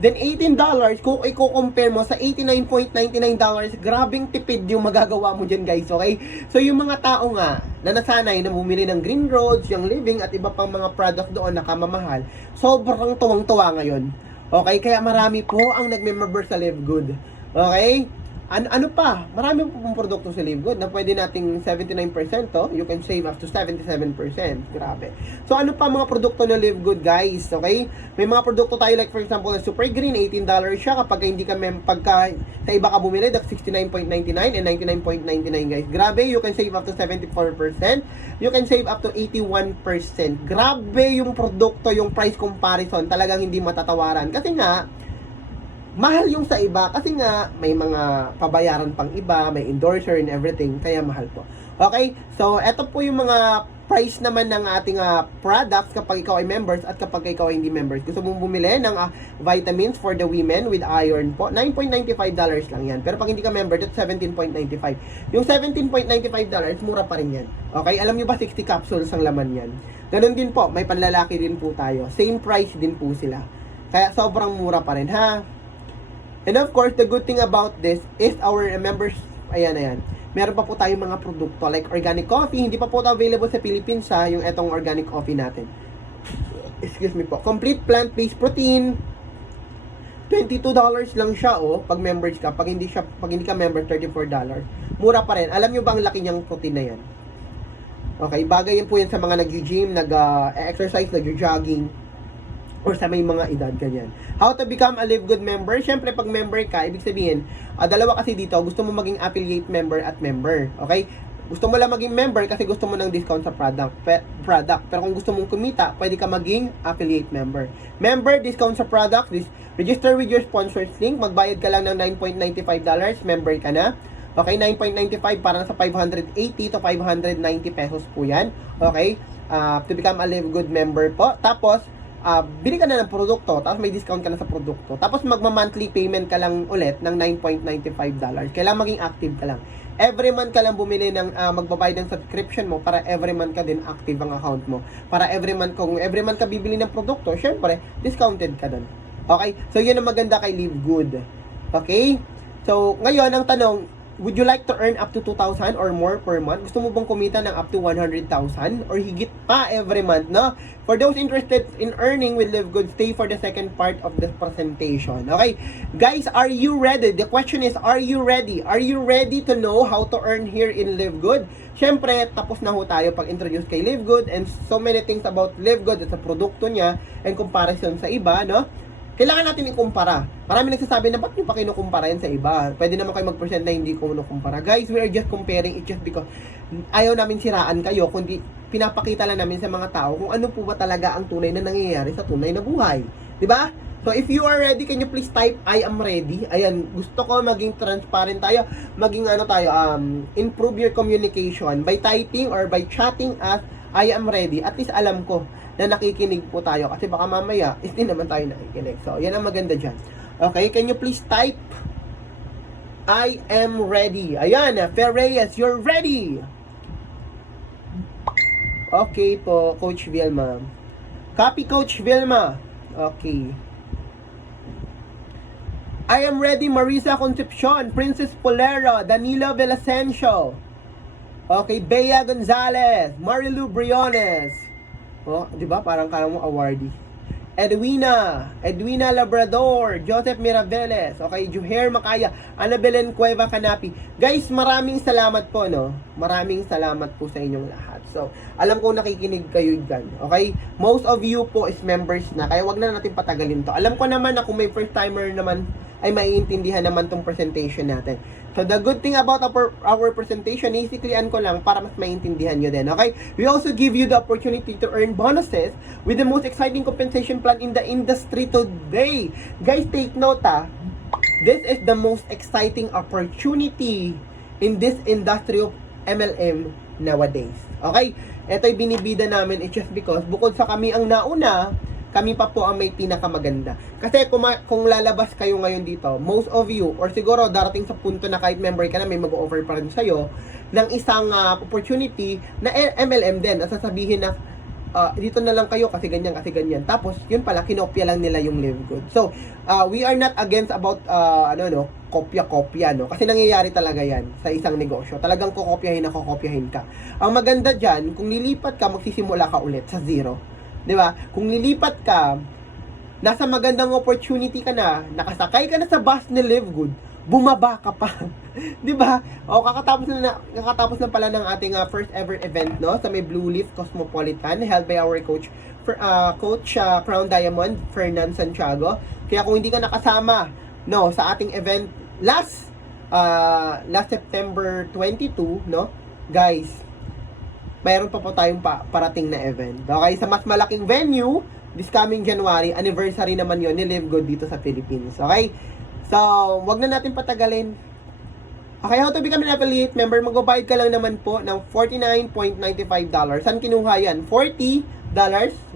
then $18 kung i-compare mo sa $89.99, grabing tipid yung magagawa mo dyan, guys, okay? So, yung mga tao nga na nasanay na bumili ng Green Roads, yung Living, at iba pang mga product doon na kamamahal, sobrang tuwang-tuwa ngayon. Okay? Kaya marami po ang nagme-member sa Live Good. Okay? Ano pa? Marami po pong produkto sa Live Good na pwede nating 79% you can save up to 77%. Grabe. So, ano pa mga produkto na Live Good, guys? Okay? May mga produkto tayo like for example, na Super Green, $18 siya. Kapag hindi ka pagka sa iba ka bumili, that's $69.99 and $99.99, guys. Grabe, you can save up to 74%. You can save up to 81%. Grabe yung produkto, yung price comparison. Talagang hindi matatawaran. Kasi nga, mahal yung sa iba kasi nga may mga pabayaran pang iba, may endorser and everything, kaya mahal po. Okay? So, eto po yung mga price naman ng ating products kapag ikaw ay members at kapag ikaw ay hindi members. Gusto mong bumili ng vitamins for the women with iron po, $9.95 lang yan. Pero pag hindi ka member, that's $17.95. Yung $17.95, mura pa rin yan. Okay? Alam nyo ba, 60 capsules ang laman yan. Ganun din po, may panlalaki din po tayo. Same price din po sila. Kaya sobrang mura pa rin, ha? And of course, the good thing about this is our members, ayan. Meron pa po tayong mga produkto like organic coffee. Hindi pa po ito available sa Philippines yung etong organic coffee natin. Excuse me po. Complete plant-based protein. $22 lang siya pag members ka. Pag hindi ka member, $34. Mura pa rin. Alam nyo ba ang laki niyang protein na yan? Okay, bagay yan po yan sa mga nag-gym, nag-exercise, nag-jogging. or sa may mga edad, ganyan. How to become a Live Good member? Syempre, pag member ka, ibig sabihin, dalawa kasi dito, gusto mo maging affiliate member at member, okay? Gusto mo lang maging member kasi gusto mo ng discount sa product. Pero kung gusto mong kumita, pwede ka maging affiliate member. Member, discount sa product, register with your sponsors link, magbayad ka lang ng $9.95, member ka na. Okay, 9.95 parang sa 580 to 590 pesos po yan. Okay, to become a Live Good member po. Tapos, bili ka na ng produkto, tapos may discount ka na sa produkto. Tapos magma-monthly payment ka lang ulit ng $9.95. Kailangan maging active ka lang. Every month ka lang bumili ng magbabayad ng subscription mo para every month ka din active ang account mo. Para every month, kung every month ka bibili ng produkto, syempre, discounted ka dun. Okay? So, yun ang maganda kay Live Good. Okay? So, ngayon, ang tanong, would you like to earn up to 2,000 or more per month? Gusto mo bang kumita ng up to 100,000 or higit pa every month, no? For those interested in earning with Live Good, stay for the second part of this presentation. Okay? Guys, are you ready? The question is, are you ready? Are you ready to know how to earn here in Live Good? Syempre, tapos na ho tayo pag-introduce kay Live Good and so many things about Live Good at sa produkto niya and comparison sa iba, no? Kailangan natin ikumpara. Marami nagsasabi na, ba't nyo pa kinukumpara yan sa iba? Pwede naman kayo mag-present na hindi ko kinukumpara. Guys, we are just comparing it just because ayaw namin siraan kayo, kundi pinapakita lang namin sa mga tao kung ano po ba talaga ang tunay na nangyayari sa tunay na buhay. Diba? So, if you are ready, can you please type, I am ready? Ayan, gusto ko maging transparent tayo, maging improve your communication by typing or by chatting as I am ready. At least alam ko na nakikinig po tayo kasi baka mamaya hindi naman tayo nakikinig. So, yan ang maganda dyan. Okay, can you please type I am ready. Ayan, Ferreyes, you're ready. Okay po, Coach Vilma. Copy, Coach Vilma. Okay. I am ready, Marisa Concepcion, Princess Polero, Danilo Villasencio. Okay, Bea Gonzalez, Marilu Briones. Oh, 'di ba? Parang mo awardee. Edwina Labrador, Joseph Miraveles, okay, Juher Makaya, Annabelen Cueva Canapi. Guys, maraming salamat po, no? Maraming salamat po sa inyong lahat. So, alam ko nakikinig kayo dyan, okay? Most of you po is members na, kaya wag na natin patagalin to. Alam ko naman na kung may first timer naman, ay maiintindihan naman tong presentation natin. So, the good thing about our presentation, isiklian ko lang para mas maintindihan nyo din, okay? We also give you the opportunity to earn bonuses with the most exciting compensation plan in the industry today. Guys, take note, this is the most exciting opportunity in this industry of MLM nowadays. Okay? Ito'y binibida namin, it's just because bukod sa kami ang nauna, kami pa po ang may pinakamaganda. Kasi kung lalabas kayo ngayon dito, most of you, or siguro darating sa punto na kahit member ka na, may mag-offer pa rin sa'yo ng isang opportunity na MLM din. At sasabihin na, dito na lang kayo kasi ganyan, kasi ganyan. Tapos, yun pala, kinopya lang nila yung Live Good. So, we are not against about, kopya-kopya, no? Kasi nangyayari talaga yan sa isang negosyo. Talagang kokopyahin ka. Ang maganda dyan, kung nilipat ka, magsisimula ka ulit sa zero. 'Di ba? Kung lilipat ka, nasa magandang opportunity ka na, nakasakay ka na sa bus ni Live Good, bumaba ka pa. 'Di ba? O kakatapos na pala ng ating first ever event, no, sa may Blue Leaf Cosmopolitan, held by our coach Crown Diamond Fernan Santiago. Kaya kung hindi ka nakasama, no, sa ating event last September 22, no, guys, mayroon pa po tayong parating na event. Okay, sa mas malaking venue, this coming January, anniversary naman yon ni Live Good dito sa Philippines. Okay? So, wag na natin patagalin. Okay, how to become an affiliate member? Magbabayad ka lang naman po ng $49.95. Saan kinuha yan? $40,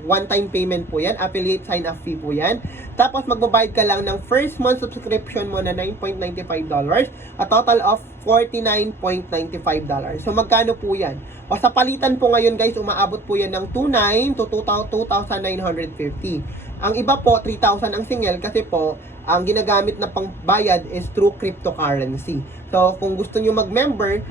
one-time payment po yan. Affiliate sign-up fee po yan. Tapos, magbabayad ka lang ng first month subscription mo na $9.95. A total of $49.95. So, magkano po yan? O sa palitan po ngayon, guys, umaabot po yan ng $2,900 to $2,950. Ang iba po, $3,000 ang single kasi po, ang ginagamit na pangbayad is through cryptocurrency. So, kung gusto nyo mag-member,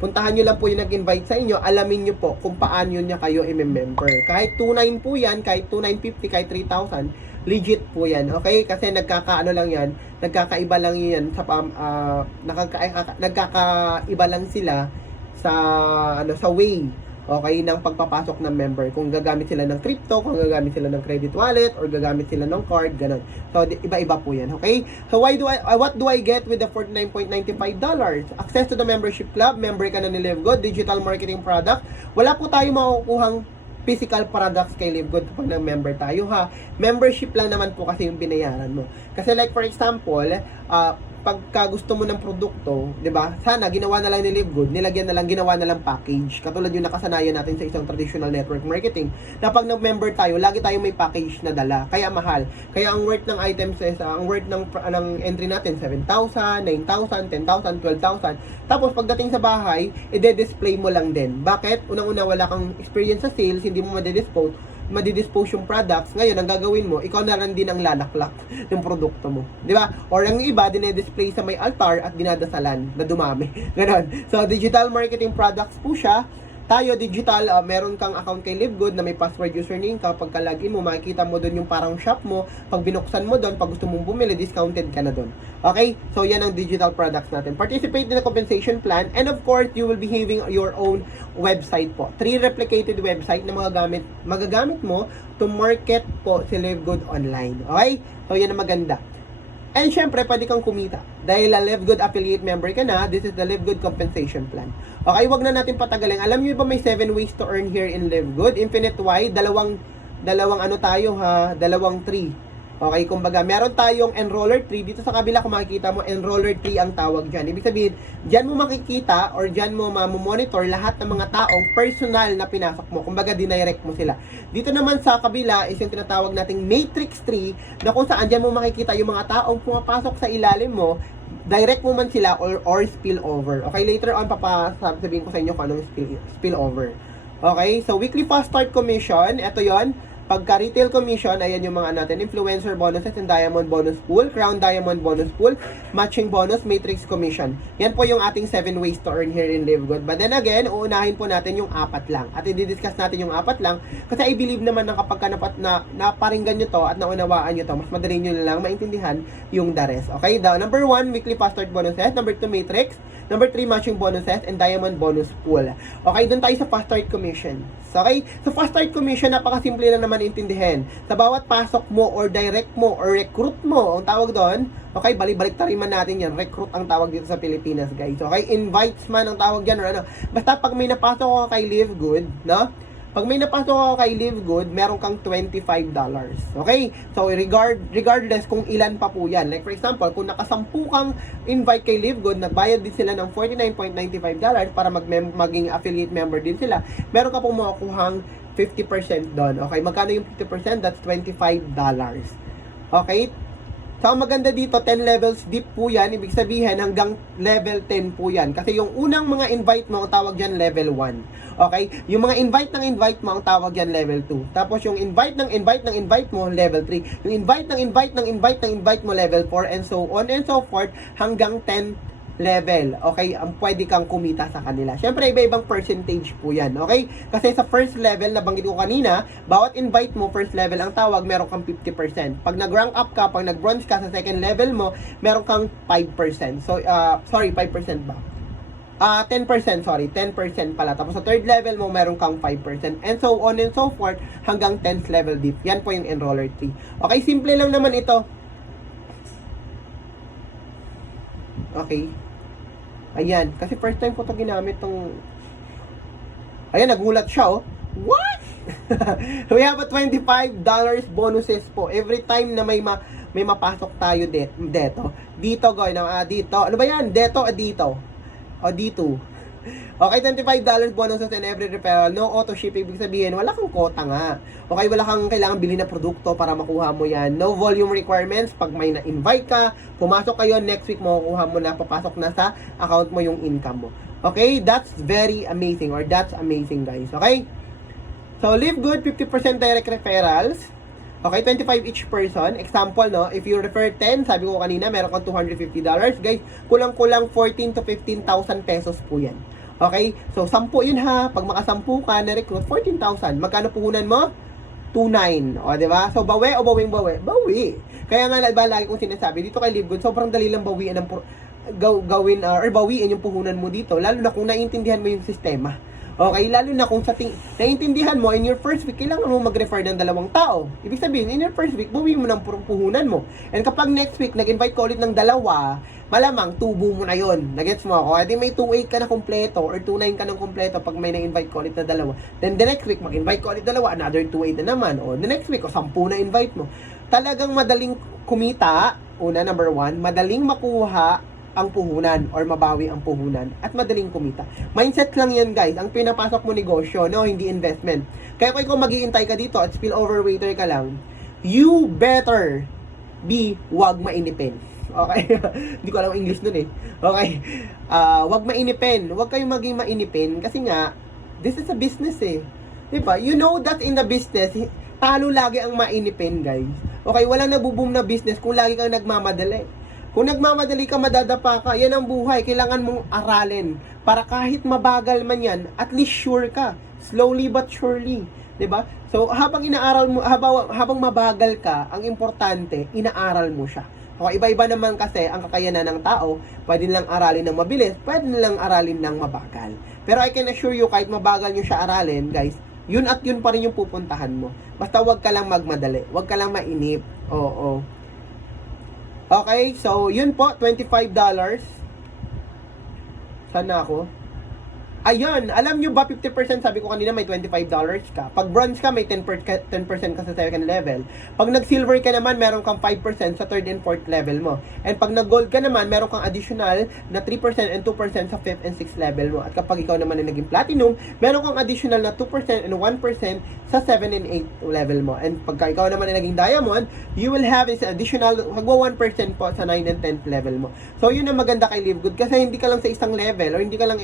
puntahan nyo lang po yung nag-invite sa inyo, alamin nyo po kung paano niya kayo i-member. Kahit $2,900 po yan, kahit $2,950, kahit $3,000, legit po yan. Okay? Kasi nagkakaiba lang yan sa nagkakaiba lang sila sa way. okay, ng pagpapasok ng member. Kung gagamit sila ng crypto, kung gagamit sila ng credit wallet, or gagamit sila ng card, ganun. So, iba-iba po yan, okay? So, what do I get with the $49.95? Access to the membership club, member ka na ni LiveGood, digital marketing product. Wala po tayo makukuhang physical products kay LiveGood kapag nag-member tayo, ha. Membership lang naman po kasi yung binayaran mo. Kasi like for example, pagka gusto mo ng produkto, 'di ba? Sana ginawa na lang ni LiveGood, ginawa na lang package. Katulad yung nakasanayan natin sa isang traditional network marketing. Na pag nag-member tayo, lagi tayong may package na dala. Kaya mahal. Kaya ang worth ng items is ang worth ng entry natin 7,000, 9,000, 10,000, 12,000. Tapos pagdating sa bahay, i-display mo lang din. Bakit? Unang-una wala kang experience sa sales, hindi mo madidispose yung products. Ngayon, ang gagawin mo, ikaw na rin din ang lalaklak ng produkto mo. Di ba? Or ang iba, dinedisplay sa may altar at dinadasalan na dumami. Ganon. So, digital marketing products po siya. Tayo, digital, meron kang account kay LiveGood na may password username. Kapag ka-login mo, makikita mo doon yung parang shop mo. Pag binuksan mo doon, pag gusto mong bumili, discounted ka na doon. Okay? So, yan ang digital products natin. Participate in the compensation plan. And of course, you will be having your own website po. 3 replicated website na magagamit mo to market po si LiveGood online. Okay? So, yan ang maganda. And syempre, pwede kang kumita. Dahil LiveGood affiliate member ka na, this is the LiveGood compensation plan. Okay, wag na natin patagalin. Alam niyo ba may 7 ways to earn here in LiveGood? Infinite Y, dalawang ano tayo ha, dalawang 3. Okay, kumbaga, meron tayong enroller 3. Dito sa kabila, kung makikita mo, enroller 3 ang tawag dyan. Ibig sabihin, dyan mo makikita or dyan mo mamonitor lahat ng mga taong personal na pinasok mo. Kumbaga, dinirect mo sila. Dito naman sa kabila is yung tinatawag nating Matrix 3 na kung saan dyan mo makikita yung mga taong pumapasok sa ilalim mo, direct mo man sila or spill over. Okay, later on, sabihin ko sa inyo kung anong spill over. Okay, so weekly fast start commission, ito yon. Pagka retail commission, ayan yung mga natin, influencer bonuses and diamond bonus pool, crown diamond bonus pool, matching bonus, matrix commission. Yan po yung ating 7 ways to earn here in LiveGood. But then again, uunahin po natin yung 4 lang. At i-discuss natin yung 4 lang kasi I believe naman na kapag naparinggan nyo to at naunawaan nyo to, mas madali nyo lang maintindihan yung the rest. Okay? Number 1, weekly fast start bonuses. Number 2, matrix. Number 3, matching bonuses and diamond bonus pool. Okay, doon tayo sa fast start commission. Okay? So, fast start commission, napakasimple na naman intindihin. Sa bawat pasok mo or direct mo or recruit mo, ang tawag doon, okay, balik-balik man natin yan. Recruit ang tawag dito sa Pilipinas, guys. Okay? Invites man ang tawag dyan or ano. Basta pag may napasok ko kay LiveGood, no? Pag may napasok ako kay LiveGood, meron kang $25. Okay? So, regardless kung ilan pa po yan. Like for example, kung nakasampu kang invite kay LiveGood, nagbayad din sila ng $49.95 para maging affiliate member din sila, meron ka pong makukuhang 50% doon. Okay? Magkano yung 50%? That's $25. Okay? So, ang maganda dito, 10 levels deep po yan. Ibig sabihin, hanggang level 10 po yan. Kasi yung unang mga invite mo, ang tawag dyan, level 1. Okay? Yung mga invite mo, ang tawag dyan, level 2. Tapos, yung invite mo, level 3. Yung invite mo, level 4. And so on and so forth, hanggang 10 level, okay, ang pwede kang kumita sa kanila. Siyempre, iba-ibang percentage po yan, okay? Kasi sa first level, nabanggit ko kanina, bawat invite mo, first level ang tawag, meron kang 50%. Pag nag-rank up ka, pag nag-bronze ka sa second level mo, meron kang 5%. So, 5% ba? 10%, 10% pala. Tapos sa third level mo, meron kang 5%. And so on and so forth, hanggang 10th level deep. Yan po yung enroller 3. Okay, simple lang naman ito. Okay. Ayan, kasi first time ko to ginamit tong... Ayan, nagulat siya, oh. What? We have a $25 bonuses po. Every time na may mapasok tayo dito. Dito, guys. Dito. Ano ba yan? Dito o dito? O dito. Okay, $25 bonuses in every referral. No auto ship, ibig sabihin, wala kang quota nga. Okay, wala kang kailangan bilhin na produkto para makuha mo yan. No volume requirements. Pag may na-invite ka, pumasok kayo, next week makukuha mo na, papasok na sa account mo yung income mo. Okay, that's very amazing or that's amazing, guys. Okay? So, LiveGood, 50% direct referrals. Okay, 25 each person. Example, no, if you refer 10, sabi ko kanina, meron kang $250. Guys, kulang-kulang 14 to 15,000 pesos po yan. Okay? So, 10 yun ha. Pag makasampu ka, na-recruit, 14,000. Magkano puhunan mo? 2,900. O, diba? So, bawi o bawing-bawi? Bawi. Kaya nga, diba, lagi kong sinasabi, dito kay LiveGood, sobrang dali lang bawian ng gawin or bawiin yung puhunan mo dito. Lalo na kung naiintindihan mo yung sistema. Okay, lalo na kung naiintindihan mo, in your first week, kailangan mo mag-refer ng 2 tao. Ibig sabihin, in your first week, buwi mo ng puhunan mo. And kapag next week, nag-invite ka ulit ng 2, malamang tubo mo na yon. Nagets mo ako? Edi may 2.8 ka na kompleto or 2.9 ka ng kompleto pag may na-invite ka ulit na 2. Then the next week, mag-invite ka ulit 2, another 2.8 na naman. O the next week, 10 na invite mo. Talagang madaling kumita. Una, number 1, madaling makuha ang puhunan or mabawi ang puhunan at madaling kumita. Mindset lang yan, guys. Ang pinapasok mo negosyo, no, hindi investment. Kaya kung ikaw mag-iintay ka dito at spillover waiter ka lang, you better be wag mainipin. Okay? Hindi ko alam ang English nun eh. Okay? Wag mainipin. Wag kayong maging mainipin kasi nga, this is a business eh. Diba? You know that in the business, talo lagi ang mainipin, guys. Okay? Walang nabuboom na business kung lagi kang nagmamadali. Kung nagmamadali ka, madadapa ka. Yan ang buhay. Kailangan mong aralin. Para kahit mabagal man yan, at least sure ka. Slowly but surely. 'Di ba? So, habang inaaral mo, habang mabagal ka, ang importante, inaaral mo siya. Okay, iba-iba naman kasi ang kakayanan ng tao. Pwede nilang aralin ng mabilis, pwede nilang aralin ng mabagal. Pero I can assure you, kahit mabagal nyo siya aralin, guys, yun at yun pa rin yung pupuntahan mo. Basta wag ka lang magmadali. Wag ka lang mainip. Oo. Okay, so yun po, $25. Sana ako? Ayun, alam nyo ba 50% sabi ko kanina may $25 ka. Pag bronze ka may 10% ka sa second level. Pag nag-silver ka naman meron kang 5% sa third and fourth level mo. And pag nag-gold ka naman meron kang additional na 3% and 2% sa fifth and sixth level mo. At kapag ikaw naman ay naging platinum, meron kang additional na 2% and 1% sa 7 and 8 level mo. And pagka ikaw naman ay naging diamond, you will have is additional hagwa 1% po sa 9 and 10th level mo. So yun ang maganda kay Live Good kasi hindi ka lang sa isang level or hindi ka lang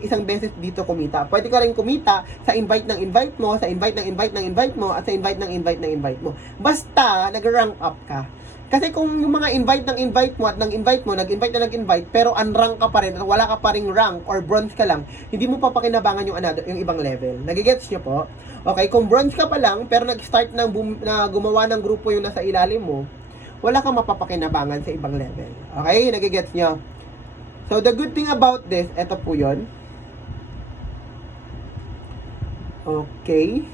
isang beses dito kumita. Pwede ka rin kumita sa invite ng invite mo, sa invite ng invite ng invite mo, at sa invite ng invite ng invite mo. Basta, nag-rank up ka. Kasi kung yung mga invite ng invite mo at ng invite mo, nag-invite na nag-invite, pero unrank ka pa rin, at wala ka pa ring rank or bronze ka lang, hindi mo pa pakinabangan yung ibang level. Nagigets nyo po? Okay, kung bronze ka pa lang, pero nag-start na gumawa ng grupo yung nasa ilalim mo, wala kang mapapakinabangan sa ibang level. Okay? Nagigets nyo? So, the good thing about this, eto po yun. Okay.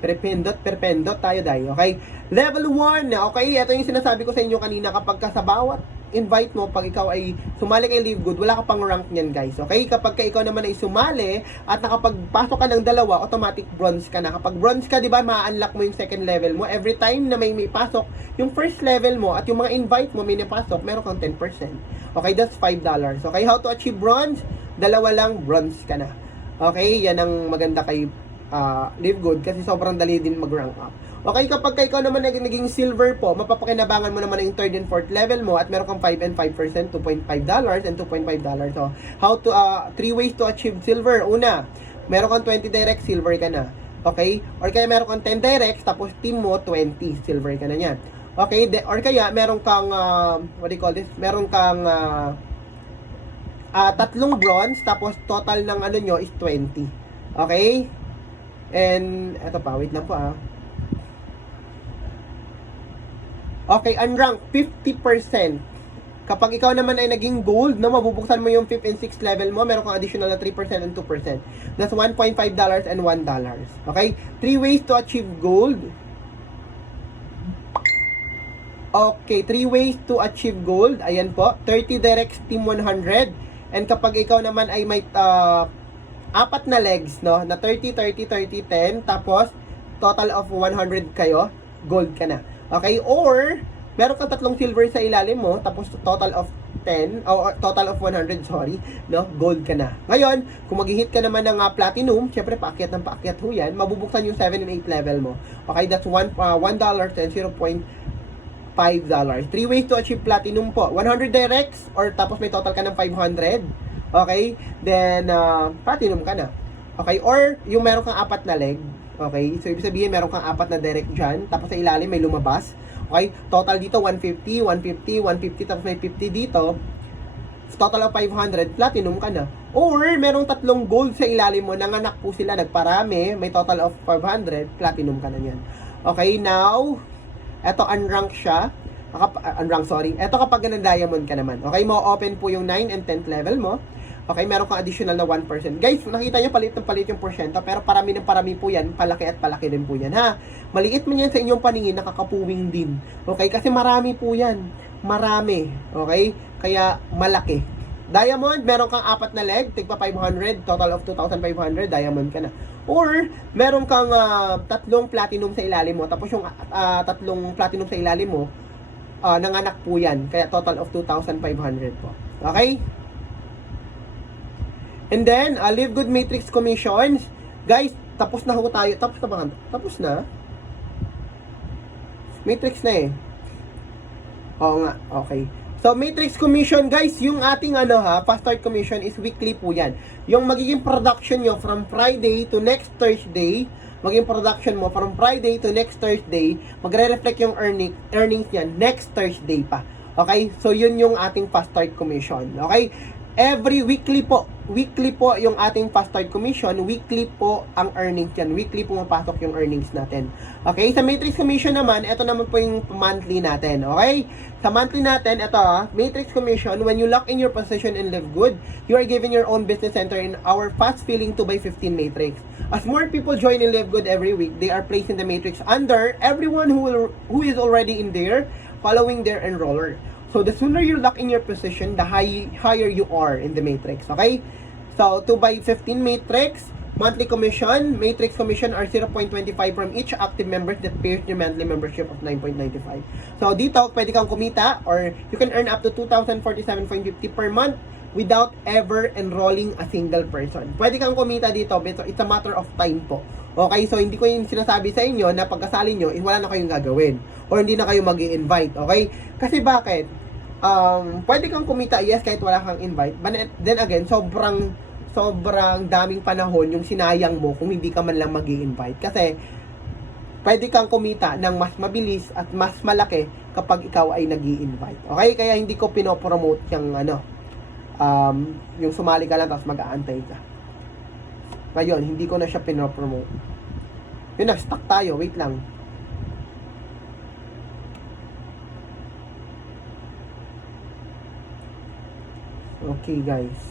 Perpendot tayo dahil. Okay. Level 1. Okay. Ito yung sinasabi ko sa inyo kanina kapag ka sa bawat invite mo, pag ikaw ay sumali kay Live Good, wala ka pang rank niyan, guys. Okay? Kapag ka ikaw naman ay sumali at nakapagpasok ka ng 2, automatic bronze ka na. Kapag bronze ka, di ba, ma-unlock mo yung second level mo. Every time na may pasok, yung first level mo at yung mga invite mo may napasok, meron kang 10%. Okay? That's $5. Okay? How to achieve bronze? 2 lang, bronze ka na. Okay? Yan ang maganda kay Live Good kasi sobrang dali din mag-rank up. Okay, kapag ikaw naman naging silver po, mapapakinabangan mo naman yung third and fourth level mo at meron kang 5 and 5%, $2.5 and $2.5. So, how to 3 ways to achieve silver. Una, meron kang 20 direct, silver ka na. Okay? Or kaya meron kang 10 direct, tapos team mo 20, silver ka na yan. Okay? Or kaya meron kang what do you call this? Meron kang 3 bronze, tapos total ng ano nyo is 20. Okay? And eto pa, wait lang po Okay, unrank 50%. Kapag ikaw naman ay naging gold, no, mabubuksan mo yung 5th and 6th level mo, meron kang additional na 3% and 2%. That's $1.5 and $1. Okay? 3 ways to achieve gold. Okay, 3 ways to achieve gold. Ayan po, 30 direct team 100. And kapag ikaw naman ay may 4 na legs, no, na 30, 30, 30, 10, tapos total of 100 kayo, gold ka na. Okay? Or, meron kang 3 silver sa ilalim mo, tapos total of 10, o total of 100, sorry, no? Gold ka na. Ngayon, kung mag-hit ka naman ng platinum, syempre, paakyat ng paakyat ho yan, mabubuksan yung 7 and 8 level mo. Okay? That's $1 and $0.5. 3 ways to achieve platinum po. 100 directs, or tapos may total ka ng 500. Okay? Then, platinum ka na. Okay? Or, yung meron kang 4 na leg. Okay? So, ibig sabihin, meron kang 4 na direct dyan. Tapos sa ilalim, may lumabas. Okay? Total dito, 150, 150, 150, tapos may 50 dito. Total of 500, platinum ka na. Or, merong 3 gold sa ilalim mo. Nanganak po sila, nagparami. May total of 500, platinum ka na yan. Okay? Now, eto, unrank siya. Unrank, sorry. Eto kapag na diamond ka naman. Okay? Mo-open po yung 9 and 10th level mo. Okay, meron kang additional na 1%. Guys, nakita nyo palit ng palit yung porsyento, pero parami ng parami po yan, palaki at palaki din po yan, ha? Maliit man yan sa inyong paningin, nakakapuwing din. Okay, kasi marami po yan. Marami. Okay? Kaya malaki. Diamond, meron kang 4 na leg, tigpa 500, total of 2,500, diamond ka na. Or, meron kang 3 platinum sa ilalim mo, tapos yung 3 platinum sa ilalim mo, nanganak po yan. Kaya total of 2,500 po. Okay? And then, Live Good Matrix Commissions. Guys, tapos na ho tayo. Tapos na ba? Tapos na? Matrix na eh. Oo nga, okay. So, Matrix Commission, guys, yung ating fast start commission is weekly po yan. Yung magiging production nyo from Friday to next Thursday, maging production mo from Friday to next Thursday, magre-reflect yung earnings yan next Thursday pa. Okay? So, yun yung ating fast start commission. Okay? Every weekly po yung ating fast start commission, weekly po ang earnings yan. Weekly pumapasok yung earnings natin. Okay? Sa Matrix Commission naman, ito naman po yung monthly natin. Okay? Sa monthly natin, ito Matrix Commission, when you lock in your position and live good, you are given your own business center in our fast filling 2x15 Matrix. As more people join in Live Good every week, they are placed in the Matrix under everyone who is already in there, following their enroller. So, the sooner you lock in your position, the higher you are in the matrix. Okay? So, 2x15 matrix, monthly commission, matrix commission are 0.25 from each active members that pays your monthly membership of 9.95. So, dito, pwede kang kumita or you can earn up to 2,047.50 per month without ever enrolling a single person. Pwede kang kumita dito, but it's a matter of time po. Okay, so hindi ko yung sinasabi sa inyo na pagkasali nyo, wala na kayong gagawin. Or hindi na kayo mag-i-invite, okay? Kasi bakit? Pwede kang kumita, yes, kahit wala kang invite. But then again, sobrang daming panahon yung sinayang mo kung hindi ka man lang mag-i-invite. Kasi, pwede kang kumita ng mas mabilis at mas malaki kapag ikaw ay nag-i-invite. Okay? Kaya hindi ko pinopromote yung yung sumali ka lang tapos mag-aantay ka. Ngayon, hindi ko na siya pinopromote. Yun na, stuck tayo. Wait lang. Okay, guys.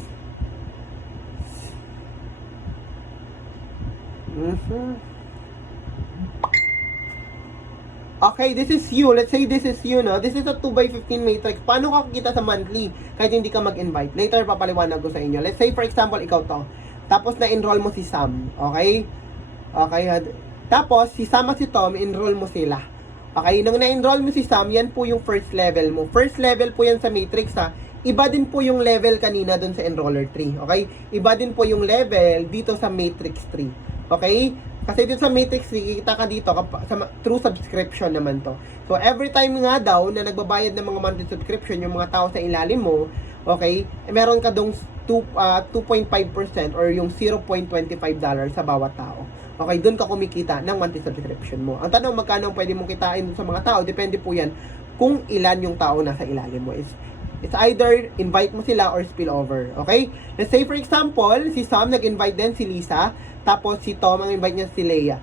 Okay, this is you. Let's say this is you, no? This is a 2x15 matrix. Paano ka kikita sa monthly kahit hindi ka mag-invite? Later, papaliwanag ko sa inyo. Let's say, for example, ikaw to. Tapos, na-enroll mo si Sam. Okay? Okay. Tapos, si Sam at si Tom, enroll mo sila. Okay? Nung na-enroll mo si Sam, yan po yung first level mo. First level po yan sa matrix, ha? Iba din po yung level kanina doon sa enroller 3. Okay? Iba din po yung level dito sa matrix 3. Okay? Kasi dito sa matrix 3, kita ka dito through subscription naman to. So, every time nga daw na nagbabayad ng mga monthly subscription, yung mga tao sa ilalim mo, okay, meron ka dong 2.5% or yung $0.25 sa bawat tao. Okay, doon ka kumikita ng monthly subscription mo. Ang tanong, magkano pwede mong kitain sa mga tao, depende po yan kung ilan yung tao nasa ilalim mo. It's either invite mo sila or spillover. Okay? Let's say for example, si Sam nag-invite din si Lisa, tapos si Tom ang invite niya si Leia.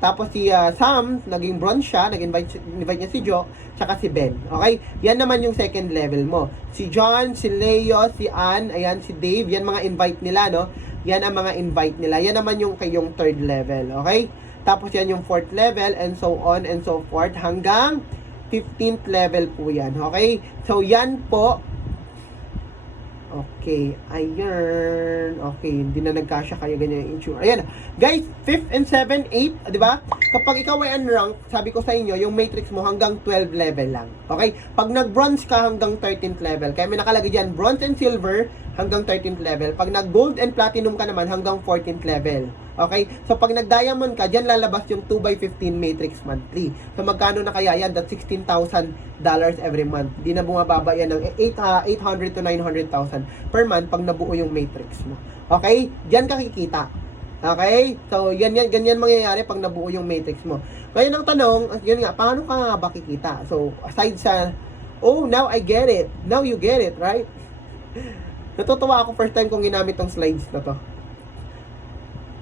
Tapos si Sam, naging bronze siya, nag-invite niya si Joe, tsaka si Ben. Okay? Yan naman yung second level mo. Si John, si Leo, si Ann, ayan, si Dave, yan mga invite nila, no? Yan ang mga invite nila. Yan naman yung kayong third level. Okay? Tapos yan yung fourth level, and so on and so forth, hanggang 15th level po yan. Okay? So, yan po. Okay. Ayan. Okay. Hindi na nagkasya kaya ganyan yung insure. Ayan. Guys, 5th and 7th, 8th, di ba? Kapag ikaw ay unranked, sabi ko sa inyo, yung matrix mo hanggang 12 level lang. Okay? Pag nag-bronze ka hanggang 13th level. Kaya may nakalagay dyan, bronze and silver hanggang 13th level. Pag nag-gold and platinum ka naman hanggang 14th level. Okay? So, pag nag-diamond ka, dyan lalabas yung 2x15 matrix monthly. So, magkano na kaya yan? That's $16,000 every month. Di na bumababa yan ng 800 to 900,000 per month pag nabuo yung matrix mo. Okay? Dyan ka kikita. Okay? So, ganyan mangyayari pag nabuo yung matrix mo. Ngayon ang tanong, yun nga, paano ka nga ba kikita? So, aside sa, oh, now I get it. Now you get it, right? Natutuwa ako first time kong ginamit tong slides na to.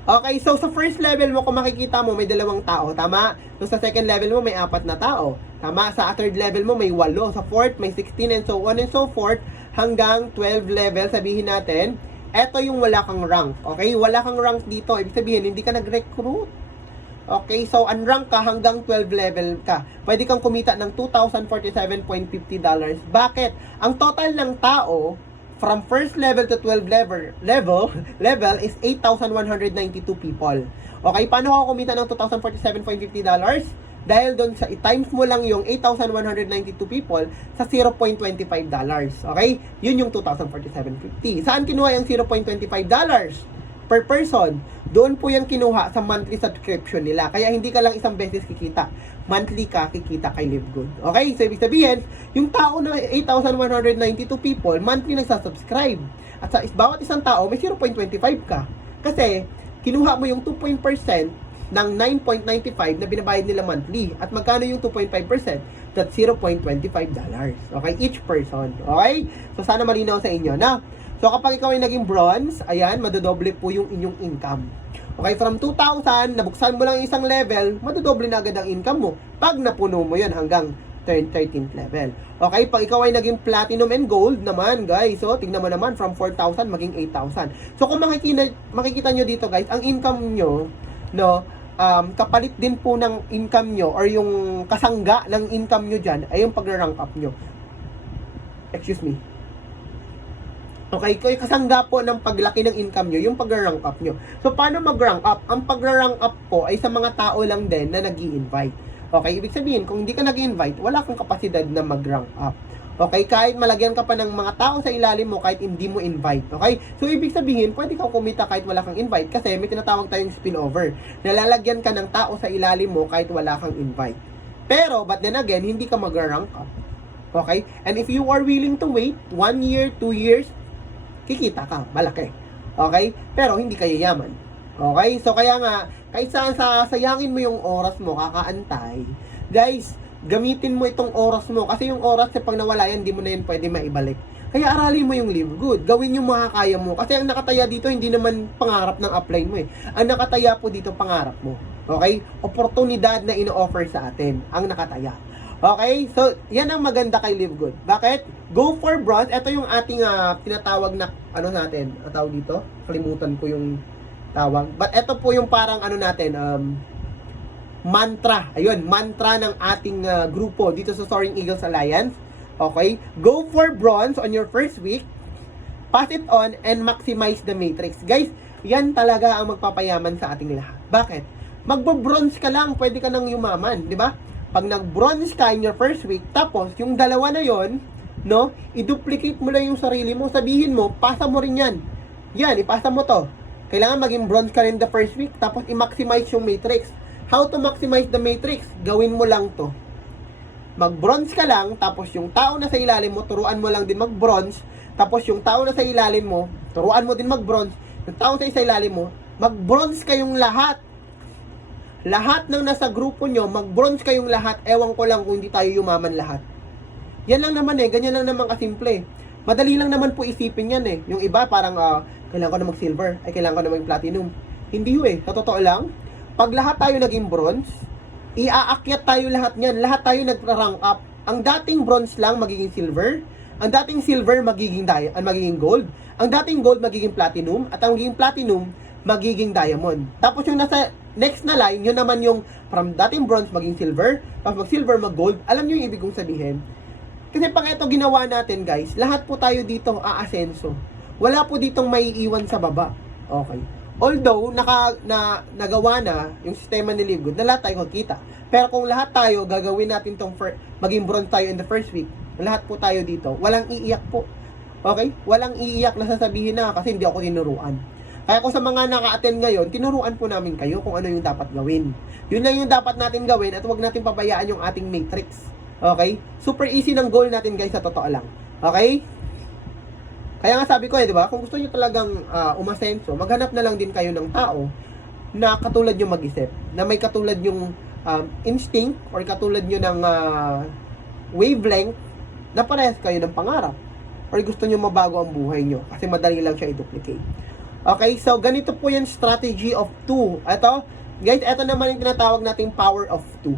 Okay, so sa first level mo, kung makikita mo, may 2 tao, tama? So sa second level mo, may 4 na tao, tama? Sa third level mo, may 8. Sa fourth, may 16 and so on and so forth, hanggang 12 level, sabihin natin. Ito yung wala kang rank. Okay? Wala kang rank dito. Ibig sabihin, hindi ka nag-recruit. Okay? So, unrank ka hanggang 12 level ka. Pwede kang kumita ng $2,047.50. Bakit? Ang total ng tao from first level to 12 level is 8,192 people. Okay? Paano ako kumita ng $2,047.50? Dahil doon sa i-times mo lang yung 8,192 people sa $0.25. Okay? Yun yung 2,047.50. Saan kinuha yung $0.25 per person? Doon po yan kinuha sa monthly subscription nila. Kaya hindi ka lang isang beses kikita. Monthly ka kikita kay Live Good. Okay? So, ibig sabihin, yung tao na 8,192 people, monthly nagsasubscribe. At sa bawat isang tao, may 0.25 ka. Kasi, kinuha mo yung 2% ng 9.95 na binabayad nila monthly. At magkano yung 2.5%? That's $0.25. Okay? Each person. Okay? So, sana malinaw sa inyo na. So, kapag ikaw ay naging bronze, ayan, madodoble po yung inyong income. Okay? From 2,000, nabuksan mo lang isang level, madodoble na agad ang income mo. Pag napuno mo yan hanggang 13th level. Okay? Pag ikaw ay naging platinum and gold naman, guys, so, tignan mo naman, from 4,000 maging 8,000. So, kung makikita nyo dito, guys, ang income nyo, no, kapalit din po ng income nyo or yung kasangga ng income nyo dyan ay yung pag-rank up nyo. Excuse me. Okay, kaya kasangga po ng paglaki ng income nyo, yung pag-rank up nyo. So, paano mag-rank up? Ang pag-rank up po ay sa mga tao lang din na nag-i-invite. Okay, ibig sabihin, kung hindi ka nag-i-invite, wala kang kapasidad na mag-rank up. Okay, kahit malagyan ka pa ng mga tao sa ilalim mo kahit hindi mo invite. Okay? So, ibig sabihin, pwede kang kumita kahit wala kang invite kasi may tinatawag tayong spillover. Nalalagyan ka ng tao sa ilalim mo kahit wala kang invite. Pero, but then again, hindi ka mag-rank up. Okay? And if you are willing to wait, 1 year, 2 years, kikita ka. Malaki. Okay? Pero, hindi ka yayaman. Okay? So, kaya nga, kahit sayangin mo yung oras mo, kakaantay, guys, gamitin mo itong oras mo. Kasi yung oras na pag nawala yan, hindi mo na yan pwede maibalik. Kaya aralin mo yung Live Good. Gawin yung makakaya mo. Kasi ang nakataya dito, hindi naman pangarap ng upline mo eh. Ang nakataya po dito, pangarap mo. Okay? Oportunidad na ino-offer sa atin. Ang nakataya. Okay? So, yan ang maganda kay Live Good. Bakit? Go for bronze. Ito yung ating tinatawag na, ano natin? Tawag dito? Kalimutan ko yung tawag. But ito po yung parang ano natin, mantra. Ayun, mantra ng ating grupo dito sa Soaring Eagles Alliance. Okay? Go for bronze on your first week. Pass it on and maximize the matrix. Guys, yan talaga ang magpapayaman sa ating lahat. Bakit? Magbo-bronze ka lang, pwede ka nang yumaman, di ba? Pag nag-bronze ka in your first week, tapos yung dalawa na yon, no, i-duplicate mo lang yung sarili mo, sabihin mo, pasa mo rin yan. Yan, ipasa mo to. Kailangan maging bronze ka rin the first week, tapos i-maximize yung matrix. How to maximize the matrix? Gawin mo lang to. Mag-bronze ka lang, tapos yung tao na sa ilalim mo, turuan mo lang din mag-bronze. Tapos yung tao na sa ilalim mo, turuan mo din mag-bronze. Yung tao sa ilalim mo, mag-bronze kayong lahat. Lahat ng nasa grupo nyo, mag-bronze kayong lahat. Ewan ko lang kung hindi tayo yumaman lahat. Yan lang naman eh, ganyan lang naman kasimple. Madali lang naman po isipin yan eh. Yung iba parang, kailangan ko na mag-silver, ay kailangan ko na mag-platinum. Hindi eh, sa totoo lang, pag lahat tayo naging bronze, iaakyat tayo lahat niyan. Lahat tayo nag-rank up. Ang dating bronze lang magiging silver. Ang dating silver magiging gold. Ang dating gold magiging platinum. At ang magiging platinum magiging diamond. Tapos yung nasa next na line, yun naman yung from dating bronze maging silver. Tapos mag-silver, mag-gold. Alam nyo yung ibig kong sabihin? Kasi pag ito ginawa natin guys, lahat po tayo dito aasenso. Wala po ditong may iwan sa baba. Okay. Although, nagawa na yung sistema ni Live Good na lahat tayo magkita. Pero kung lahat tayo gagawin natin tong maging bronze tayo in the first week, lahat po tayo dito, walang iiyak po. Okay? Walang iiyak na sasabihin na kasi hindi ako tinuruan. Kaya kung sa mga naka-attend ngayon, tinuruan po namin kayo kung ano yung dapat gawin. Yun lang yung dapat natin gawin at huwag natin pabayaan yung ating matrix. Okay? Super easy ng goal natin guys sa totoo lang. Okay? Kaya nga sabi ko di ba, kung gusto niyo talagang umasenso, maghanap na lang din kayo ng tao na katulad yung mag-isip, na may katulad yung instinct or katulad nyo ng wavelength na parehas kayo ng pangarap or gusto nyo mabago ang buhay nyo kasi madali lang siya i-duplicate. Okay, so ganito po yung strategy of 2. Ito, guys, ito naman yung tinatawag nating power of 2.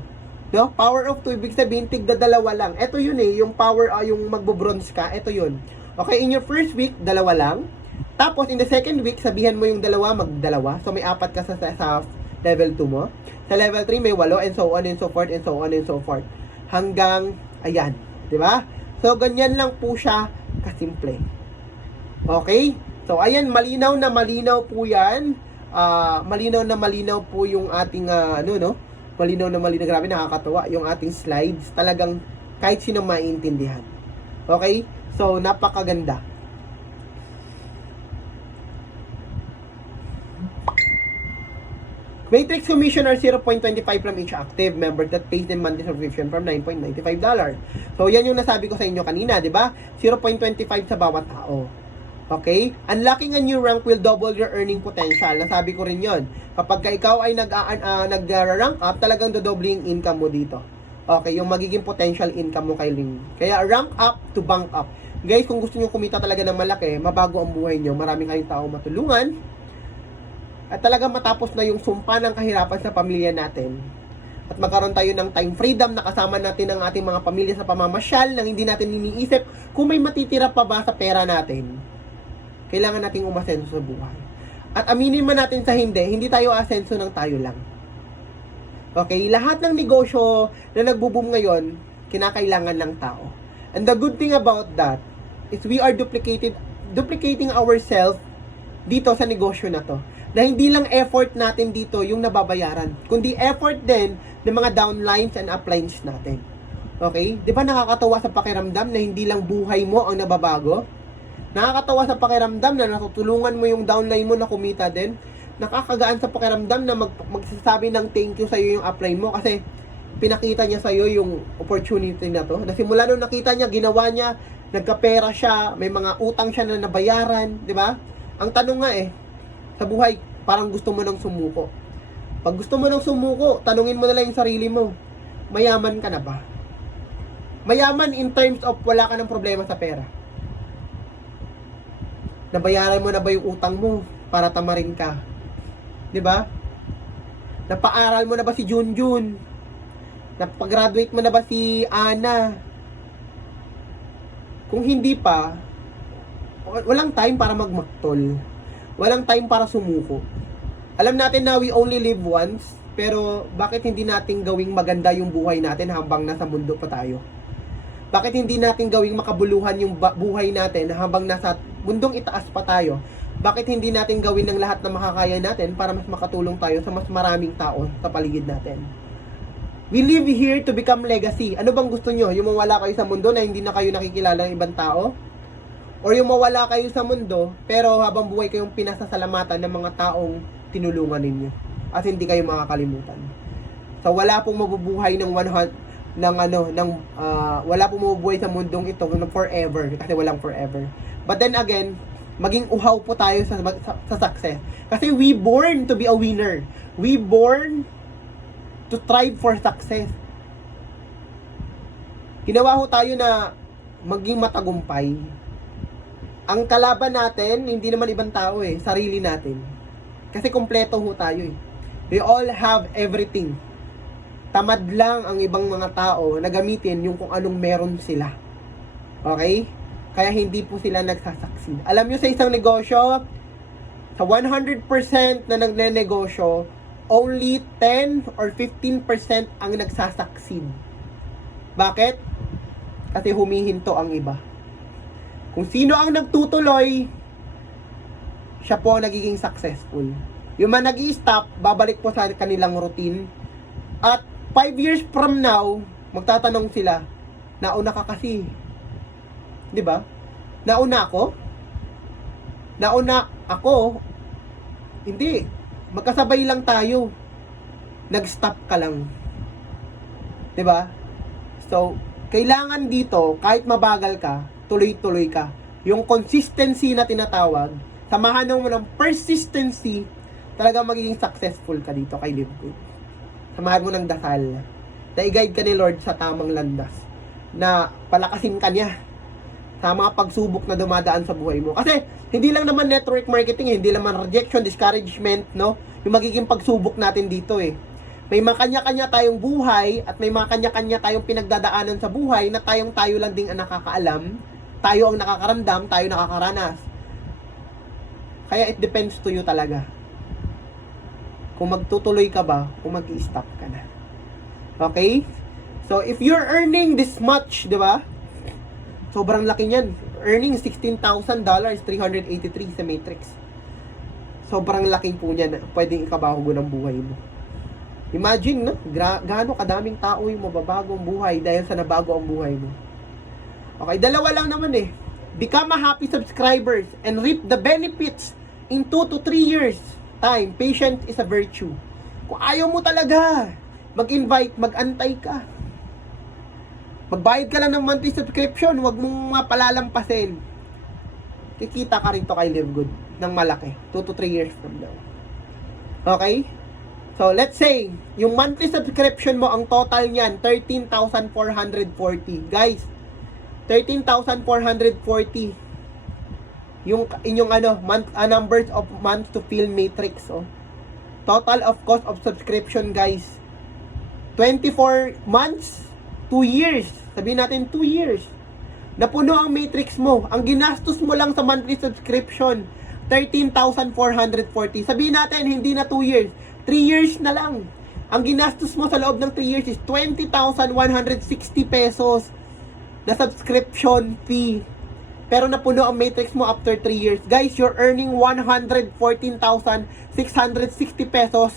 No? Power of 2, ibig sabihin, tigda dalawa lang. Ito yun yung power, yung magbo-bronze ka, ito yun. Okay, in your first week, dalawa lang. Tapos, in the second week, sabihan mo yung dalawa, magdalawa. So, may 4 ka sa level 2 mo. Sa level 3, may 8, and so on and so forth, and so on and so forth. Hanggang, ayan. Diba? So, ganyan lang po siya kasimple. Okay? So, ayan, malinaw na malinaw po yan. Malinaw na malinaw po yung ating, malinaw na malinaw. Grabe, nakakatawa yung ating slides. Talagang, kahit sino maiintindihan. Okay? So, napakaganda. Matrix Commissioner 0.25 from each active member that pays them monthly subscription from $9.95. So, yan yung nasabi ko sa inyo kanina, di ba? 0.25 sa bawat tao. Okay? Unlocking a new rank will double your earning potential. Nasabi ko rin yon. Kapag ka ikaw ay nag-rank up, talagang dodoble yung income mo dito. Okay? Yung magiging potential income mo kay Ling. Kaya rank up to bank up. Guys, kung gusto nyo kumita talaga ng malaki, mabago ang buhay nyo, maraming kayong tao matulungan, at talaga matapos na yung sumpa ng kahirapan sa pamilya natin, at magkaroon tayo ng time freedom na kasama natin ang ating mga pamilya sa pamamasyal nang hindi natin iniisip kung may matitira pa ba sa pera natin. Kailangan nating umasenso sa buhay. At aminin man natin sa hindi tayo asenso ng tayo lang. Okay? Lahat ng negosyo na nagbo-boom ngayon, kinakailangan ng tao. And the good thing about that is we are duplicating ourselves dito sa negosyo na to. Na hindi lang effort natin dito yung nababayaran, kundi effort din ng mga downlines and uplines natin. Okay? Di ba nakakatawa sa pakiramdam na hindi lang buhay mo ang nababago? Nakakatawa sa pakiramdam na natutulungan mo yung downline mo na kumita din. Nakakagaan sa pakiramdam na magsasabi ng thank you sa'yo yung upline mo kasi pinakita niya sa'yo yung opportunity na to. Na simula nung nakita niya, ginawa niya, nagkapera siya, may mga utang siya na nabayaran, di ba? Ang tanong nga sa buhay, parang gusto mo nang sumuko. Pag gusto mo nang sumuko, tanungin mo na lang yung sarili mo, mayaman ka na ba? Mayaman in terms of wala ka ng problema sa pera. Nabayaran mo na ba yung utang mo para tamarin ka? 'Di ba? Napaaral mo na ba si Junjun? Napag-graduate mo na ba si Ana? Kung hindi pa, walang time para magmaktol. Walang time para sumuko. Alam natin na we only live once, pero bakit hindi natin gawing maganda yung buhay natin habang nasa mundo pa tayo? Bakit hindi natin gawing makabuluhan yung buhay natin habang nasa mundong itaas pa tayo? Bakit hindi natin gawin ng lahat na makakaya natin para mas makatulong tayo sa mas maraming tao sa paligid natin? We live here to become legacy. Ano bang gusto nyo? Yung mawala kayo sa mundo na hindi na kayo nakikilala ng ibang tao? Or yung mawala kayo sa mundo, pero habang buhay kayong pinasasalamatan ng mga taong tinulungan ninyo at hindi kayo makakalimutan. So wala pong mabubuhay ng wala pong mabubuhay sa mundong ito ng forever kasi walang forever. But then again, maging uhaw po tayo sa success. Kasi we born to be a winner. We born to strive for success. Ginawa ho tayo na maging matagumpay. Ang kalaban natin, hindi naman ibang tao sarili natin. Kasi kompleto ho tayo We all have everything. Tamad lang ang ibang mga tao na gamitin yung kung anong meron sila. Okay? Kaya hindi po sila nagsasucceed. Alam nyo sa isang negosyo, sa 100% na nagne-negosyo, only 10 or 15% ang nagsasucceed. Bakit? Kasi humihinto ang iba. Kung sino ang nagtutuloy, siya po ang nagiging successful. Yung mga nag-i-stop, babalik po sa kanilang routine. At 5 years from now, magtatanong sila, nauna ka kasi. Di ba? Nauna ako? Nauna ako? Hindi. Magkasabay lang tayo. Nag-stop ka lang. Di ba? So, kailangan dito, kahit mabagal ka, tuloy-tuloy ka. Yung consistency na tinatawag, samahan mo ng persistency, talaga magiging successful ka dito kay Live Good. Samahan mo ng dasal, na i-guide ka ni Lord sa tamang landas, na palakasin ka niya sa mga pagsubok na dumadaan sa buhay mo. Kasi, hindi lang naman network marketing, hindi lang naman rejection, discouragement, no? Yung magiging pagsubok natin dito May mga kanya-kanya tayong buhay at may mga kanya-kanya tayong pinagdadaanan sa buhay na tayo lang ding ang nakakaalam, tayo ang nakakaramdam, tayo nakakaranas. Kaya it depends to you talaga. Kung magtutuloy ka ba, kung mag-i-stop ka na. Okay? So, if you're earning this much, di ba? Sobrang laki niyan. Earning $16,000, 383 sa Matrix. Sobrang laki po niyan. Pwedeng ikabago ng buhay mo. Imagine, no? Gaano kadaming tao yung mababago ang buhay dahil sa nabago ang buhay mo. Okay, dalawa lang naman eh. Become a happy subscribers and reap the benefits in 2 to 3 years time. Patient is a virtue. Kung ayaw mo talaga, mag-invite, mag-antay ka. Magbayad ka lang ng monthly subscription, huwag mong mapalalampasin. Kikita ka rin to kay Live Good ng malaki. 2 to 3 years from now. Okay? So, let's say, yung monthly subscription mo, ang total niyan, 13,440. Guys, 13,440 yung inyong numbers of months to fill matrix. Total of cost of subscription, guys, 24 months, 2 years. Sabihin natin 2 years. Napuno ang matrix mo. Ang ginastos mo lang sa monthly subscription, 13,440. Sabihin natin, hindi na 2 years. 3 years na lang. Ang ginastos mo sa loob ng 3 years is 20,160 pesos na subscription fee. Pero napuno ang matrix mo after 3 years. Guys, you're earning 114,660 pesos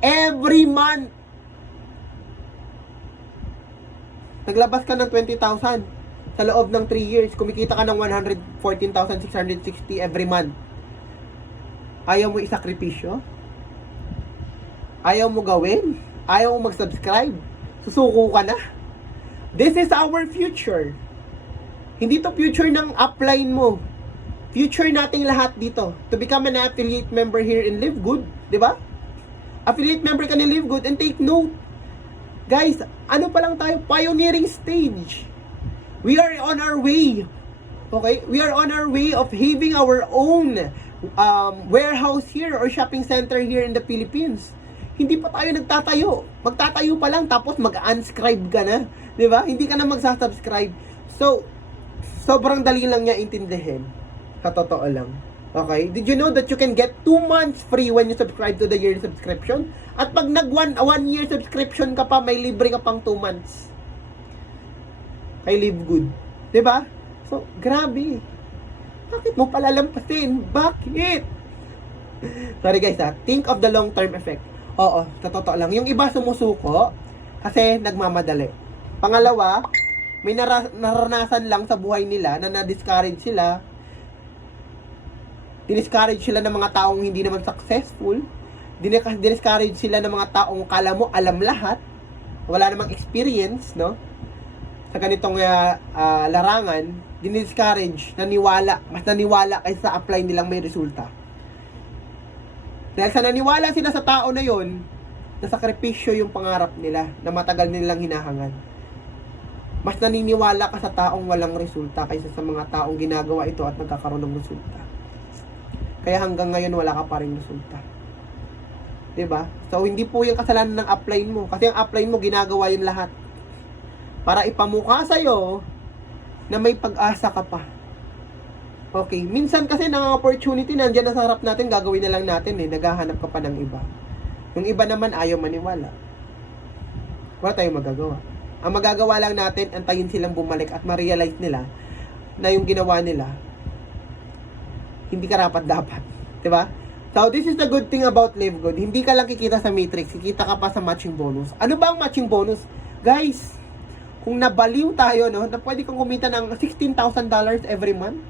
every month. Naglabas ka ng 20,000 sa loob ng 3 years. Kumikita ka ng 114,660 every month. Ayaw mo isakripisyo? Ayaw mo gawin? Ayaw mo mag-subscribe? Susuko ka na? This is our future. Hindi to future ng upline mo. Future nating lahat dito. To become an affiliate member here in Live Good. Diba? Affiliate member ka ni Live Good. And take note. Guys, ano pa lang tayo? Pioneering stage. We are on our way. Okay? We are on our way of having our own warehouse here or shopping center here in the Philippines. Hindi pa tayo nagtatayo. Magtatayo pa lang tapos mag-unscribe ka na. Diba? Hindi ka na magsasubscribe. So, sobrang dali lang niya intindihin. Sa totoo lang. Okay? Did you know that you can get 2 months free when you subscribe to the yearly subscription? At pag nag 1 year subscription ka pa, may libre ka pang 2 months. Kay Live Good. Diba? So, grabe. Bakit mo palalampasin? Bakit? Sorry guys ha. Think of the long-term effect. Oo, sa totoo lang. Yung iba sumusuko kasi nagmamadali. Pangalawa, may naranasan lang sa buhay nila na na-discourage sila. Diniscourage sila ng mga taong hindi naman successful. Diniscourage sila ng mga taong kala mo alam lahat. Wala namang experience, no? Sa ganitong larangan, diniscourage, naniwala. Mas naniwala kaysa sa apply nilang may resulta. Dahil sa naniwala sila sa tao na yon, nasakripisyo yung pangarap nila na matagal nilang hinahangad. Mas naniniwala ka sa taong walang resulta kaysa sa mga taong ginagawa ito at nagkakaroon ng resulta. Kaya hanggang ngayon wala ka pa rin resulta. Diba? So hindi po yung kasalanan ng upline mo. Kasi ang upline mo ginagawa yun lahat. Para ipamukha sa'yo na may pag-asa ka pa. Okay. Minsan kasi ng opportunity nandiyan na sa harap natin, gagawin na lang natin naghahanap ka pa ng iba. Yung iba naman ayaw maniwala. Wala tayong magagawa. Ang magagawa lang natin, antayin silang bumalik at ma-realize nila na yung ginawa nila hindi karapat-dapat. Diba? So, this is the good thing about Live Good. Hindi ka lang kikita sa matrix, kikita ka pa sa matching bonus. Ano ba ang matching bonus? Guys, kung nabaliw tayo, no, na pwede kang kumita ng $16,000 every month,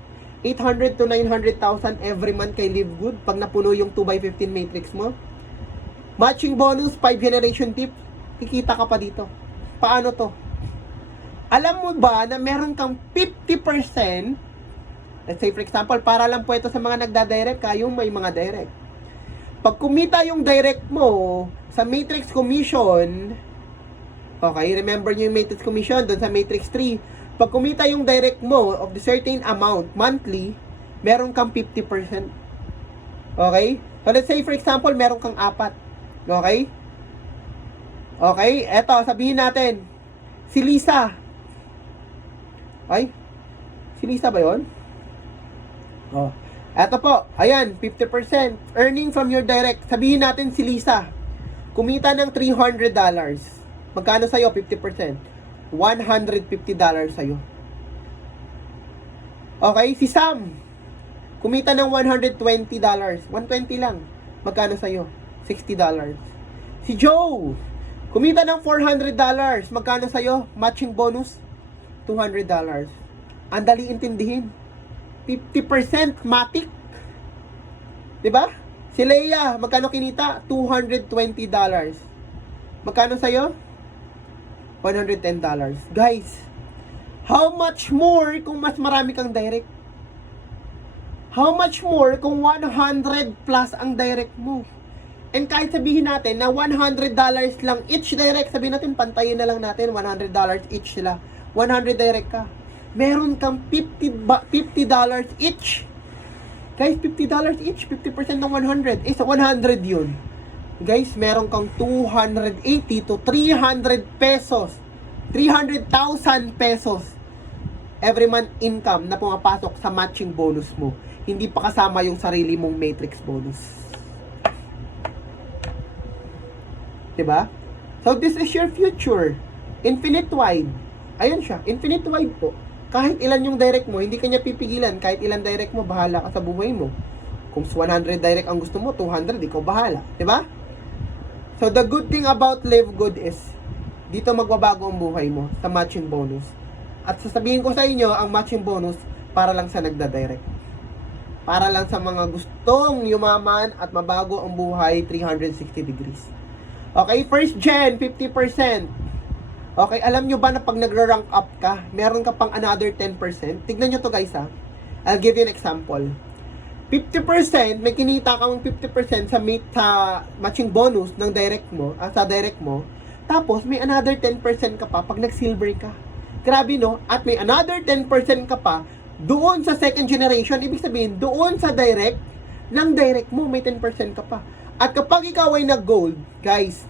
800 to 900,000 every month kay Live Good pag napuno yung 2x15 matrix mo. Matching bonus, 5 generation tip, kikita ka pa dito. Paano to? Alam mo ba na meron kang 50%, let's say for example, para lang po ito sa mga nagda-direct, kayong may mga direct. Pag kumita yung direct mo sa matrix commission, okay, remember nyo yung matrix commission doon sa matrix 3, pag kumita yung direct mo of the certain amount monthly, meron kang 50%. Okay? So let's say for example, meron kang 4. Okay? Okay, eto, sabihin natin, si Lisa. Ay, si Lisa ba yun? Oh, Eto po, ayan, 50%. Earning from your direct. Sabihin natin si Lisa, kumita ng $300. Magkano sa'yo? 50%. $150 sa'yo. Okay, si Sam, kumita ng $120. 120 lang. Magkano sa'yo? $60. Si Joe, kumita ng $400. Magkano sa'yo? Matching bonus? $200. Ang dali intindihin. 50% matik. Diba? Si Leia, magkano kinita? $220. Magkano sa'yo? $110. Guys, how much more kung mas marami kang direct? How much more kung 100 plus ang direct mo? And kahit sabihin natin na $100 lang each direct, sabihin natin pantayin na lang natin, $100 each sila. 100 direct ka. Meron kang $50 each. Guys, $50 each, 50% ng 100. Eh, sa 100 yun. Guys, meron kang 280 to 300 pesos. 300,000 pesos every month income na pumapasok sa matching bonus mo. Hindi pa kasama yung sarili mong matrix bonus. Diba? So, this is your future. Infinite wide. Ayan siya, infinite wide po. Kahit ilan yung direct mo, hindi kanya pipigilan. Kahit ilan direct mo, bahala ka sa buhay mo. Kung 100 direct ang gusto mo, 200, ikaw bahala. Diba? So, the good thing about Live Good is, dito magbabago ang buhay mo sa matching bonus. At sasabihin ko sa inyo, ang matching bonus para lang sa nagda-direct. Para lang sa mga gustong yumaman at mabago ang buhay 360 degrees. Okay, first gen, 50%. Okay, alam nyo ba na pag nagre-rank up ka, meron ka pang another 10%? Tignan nyo to guys ha. I'll give you an example. 50%, may kinita kang 50% sa matching bonus ng direct mo, sa direct mo. Tapos, may another 10% ka pa pag nag-silver ka. Grabe, no? At may another 10% ka pa doon sa second generation. Ibig sabihin, doon sa direct, ng direct mo, may 10% ka pa. At kapag ikaw ay nag-gold, guys,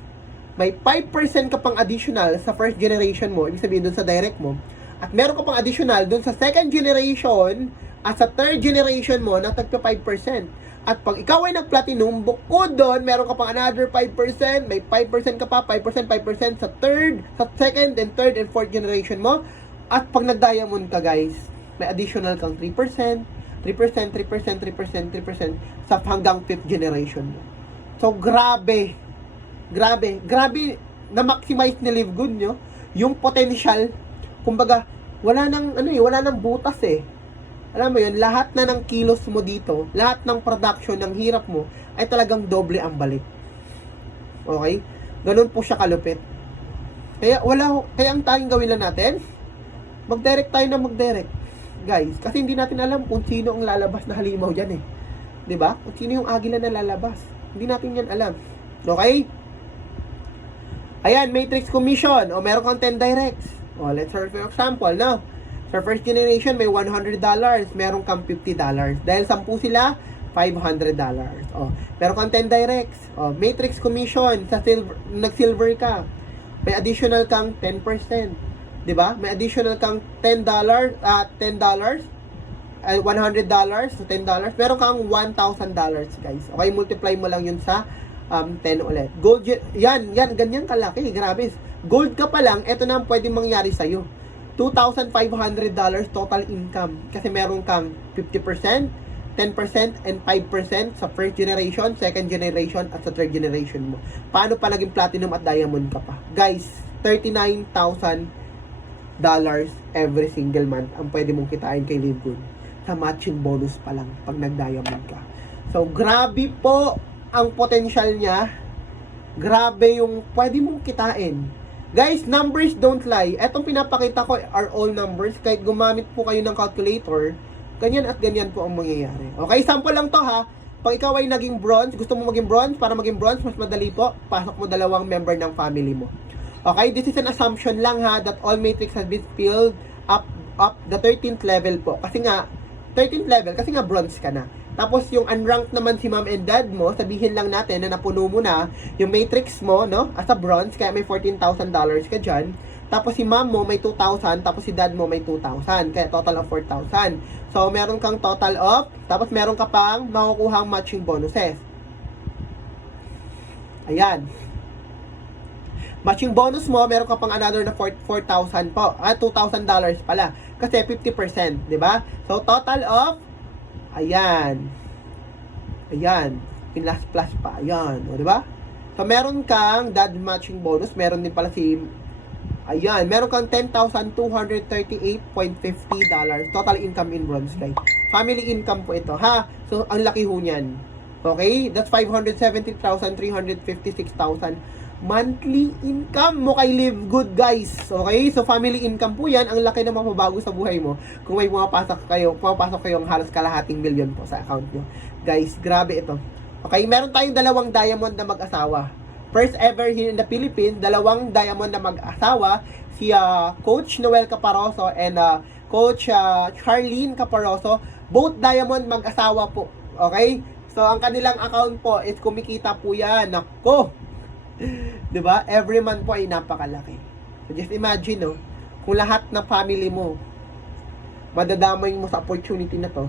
may 5% ka pang additional sa first generation mo. Ibig sabihin, doon sa direct mo. At meron ka pang additional doon sa second generation at sa third generation mo na tagpa 5%. At pag ikaw ay nag-platinum, bukod doon, meron ka pang another 5%, may 5% ka pa, 5% sa third, sa second, and third, and fourth generation mo. At pag nag-diamond ka, guys, may additional kang 3%, 3%, 3%, 3%, 3% sa hanggang 5th generation mo. So, grabe na-maximize ni Live Good nyo yung potential. Kumbaga, wala nang butas eh. Alam mo yun, lahat na ng kilos mo dito, lahat ng production, ng hirap mo, ay talagang doble ang balik. Okay? Ganun po siya kalupit. Kaya ang tanging gawin lang natin, mag-direct tayo na mag-direct. Guys, kasi hindi natin alam kung sino ang lalabas na halimaw dyan eh. 'Di ba? Kung sino yung agila na lalabas. Hindi natin yan alam. Okay? Ayan, matrix commission. O, meron kang 10 directs. O, let's say for example, no? Sa first generation, may $100. Meron kang $50. Dahil 10 sila, $500. O, meron kang 10 directs. O, matrix commission. Sa nag-silver ka, may additional kang 10%. Diba? May additional kang $10 at $100 so $10. Meron kang $1,000, guys. Okay, multiply mo lang yun sa 10 ulit. Gold, yan, ganyan kalaki. Grabe. Gold ka pa lang, eto na ang pwedeng mangyari sa'yo. $2,500 total income. Kasi meron kang 50%, 10%, and 5% sa first generation, second generation, at sa third generation mo. Paano pa naging platinum at diamond ka pa? Guys, $39,000 every single month ang pwede mong kitain kay Live Good sa matching bonus pa lang pag nag-diamond ka. So, grabe po ang potential niya. Grabe yung pwede mong kitain. Guys, numbers don't lie. Etong pinapakita ko are all numbers. Kahit gumamit po kayo ng calculator, ganyan at ganyan po ang mangyayari. Okay, sample lang to ha. Pag ikaw ay naging bronze, gusto mo maging bronze, para maging bronze, mas madali po, pasok mo 2 member ng family mo. Okay, this is an assumption lang ha, that all matrix has been filled up the 13th level po. Kasi nga, 13th level, kasi nga bronze ka na. Tapos yung unranked naman si mom and dad mo, sabihin lang natin na napuno mo na yung matrix mo, no? As a bronze, kaya may $14,000 ka dyan. tapos si mom mo may 2,000, tapos si dad mo may 2,000. Kaya total of 4,000. So, meron kang total of, tapos meron ka pang makukuhang matching bonuses. Ayan. Matching bonus mo, meron ka pang another na 4,000 po. $2,000 pala. Kasi 50%, di ba? So, total of, ayan. Ayan. Plus pa. Ayan. O, di ba? So, meron kang dad matching bonus. Meron din pala si, ayan. Meron kang $10,238.50 total income in bronze, guys. Family income po ito, ha? So, ang laki ho niyan. Okay? That's 570,356,000 monthly income mo kay Live Good, guys. Okay? So, family income po yan. Ang laki na mapabago sa buhay mo kung may pumapasok kayong halos kalahating milyon po sa account nyo. Guys, grabe ito. Okay? Meron tayong 2 diamond na mag-asawa. First ever here in the Philippines, 2 diamond na mag-asawa. Si Coach Noel Caparoso and Coach Charlene Caparoso. Both diamond mag-asawa po. Okay? So, ang kanilang account po is kumikita po yan. Nako! Diba? Every month po ay napakalaki. So, just imagine, no? Kung lahat ng family mo madadamay mo sa opportunity na to,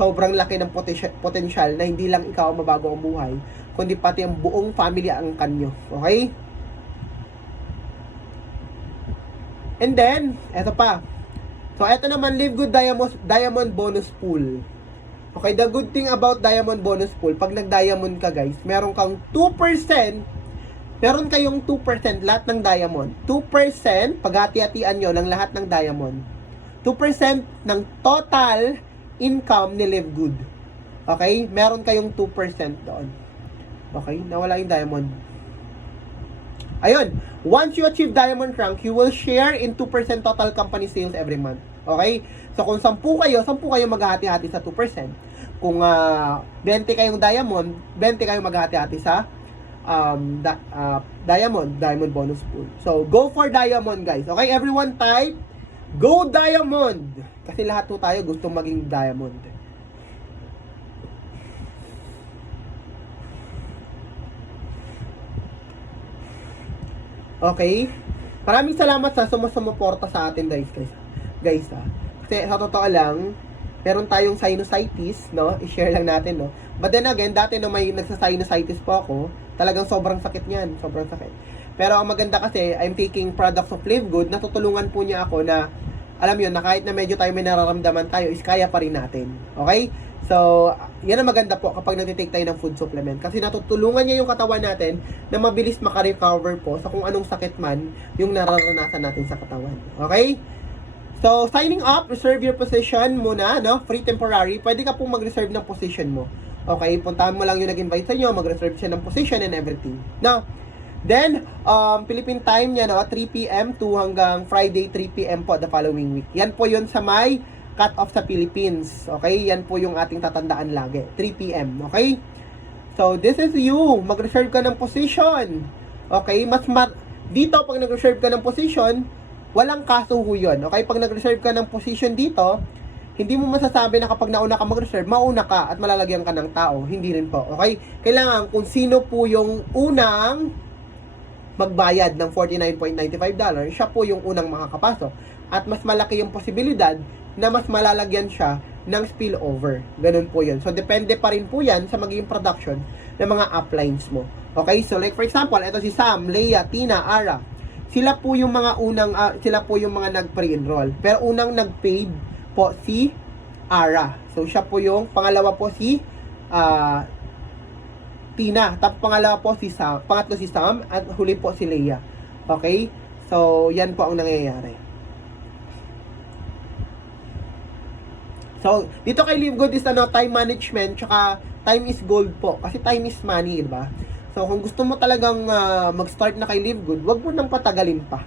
sobrang laki ng potential na hindi lang ikaw ang mabago ang buhay, kundi pati ang buong family ang kanyo. Okay? And then, eto pa. So, eto naman, Live Good Diamond Bonus Pool. Okay, the good thing about Diamond Bonus Pool, pag nag-diamond ka, guys, meron kang 2%. Meron kayong 2% lahat ng diamond. 2%, paghati-hatian nyo ng lahat ng diamond. 2% ng total income ni Live Good. Okay? Meron kayong 2% doon. Okay? Nawala yung diamond. Ayun. Once you achieve diamond rank, you will share in 2% total company sales every month. Okay? So, kung 10 kayo maghahati-hati sa 2%. Kung 20 kayong diamond, 20 kayong maghahati-hati sa diamond bonus pool. So, go for diamond, guys. Okay, everyone type, go diamond! Kasi lahat po tayo gustong maging diamond. Okay? Maraming salamat sa sumusuporta sa atin, guys. Kasi sa totoo lang, meron tayong sinusitis, no? I-share lang natin, no? But then again, dati no may nagsa-sinusitis po ako, talagang sobrang sakit niyan, sobrang sakit. Pero ang maganda kasi, I'm taking products of Live Good, natutulungan po niya ako na, alam yun, na kahit na medyo tayo may nararamdaman tayo, is kaya pa rin natin. Okay? So, yan ang maganda po kapag nagtitake tayo ng food supplement. Kasi natutulungan niya yung katawan natin na mabilis makarecover po sa kung anong sakit man yung nararanasan natin sa katawan. Okay? So, signing up, reserve your position muna, no? Free temporary. Pwede ka pong mag-reserve ng position mo. Okay? Puntahan mo lang yung nag-invite sa inyo, mag-reserve siya ng position and everything. No? Then, Philippine time niya, no? 3 p.m. to hanggang Friday, 3 p.m. po the following week. Yan po yun sa may cut-off sa Philippines. Okay? Yan po yung ating tatandaan lagi. 3 p.m. Okay? So, this is you. Mag-reserve ka ng position. Okay? Dito, pag nag-reserve ka ng position, walang kaso ho yun. Okay? Pag nag-reserve ka ng position dito, hindi mo masasabi na kapag nauna ka mag-reserve, mauna ka at malalagyan ka ng tao. Hindi rin po. Okay? Kailangan kung sino po yung unang magbayad ng $49.95, siya po yung unang makakapasok. At mas malaki yung posibilidad na mas malalagyan siya ng spillover. Ganun po yun. So, depende pa rin po yan sa magiging production ng mga uplines mo. Okay? So, like for example, ito si Sam, Leia, Tina, Ara. Sila po yung mga nag-pre-enroll. Pero unang nag-paid po si Ara. So, siya po yung, pangalawa po si Tina. Tapos pangalawa po si Sam, pangatlo si Sam, at huli po si Leia. Okay? So, yan po ang nangyayari. So, dito kay Live Good is time management, tsaka time is gold po. Kasi time is money, diba? So, kung gusto mo talagang mag-start na kay Live Good, wag mo nang patagalin pa.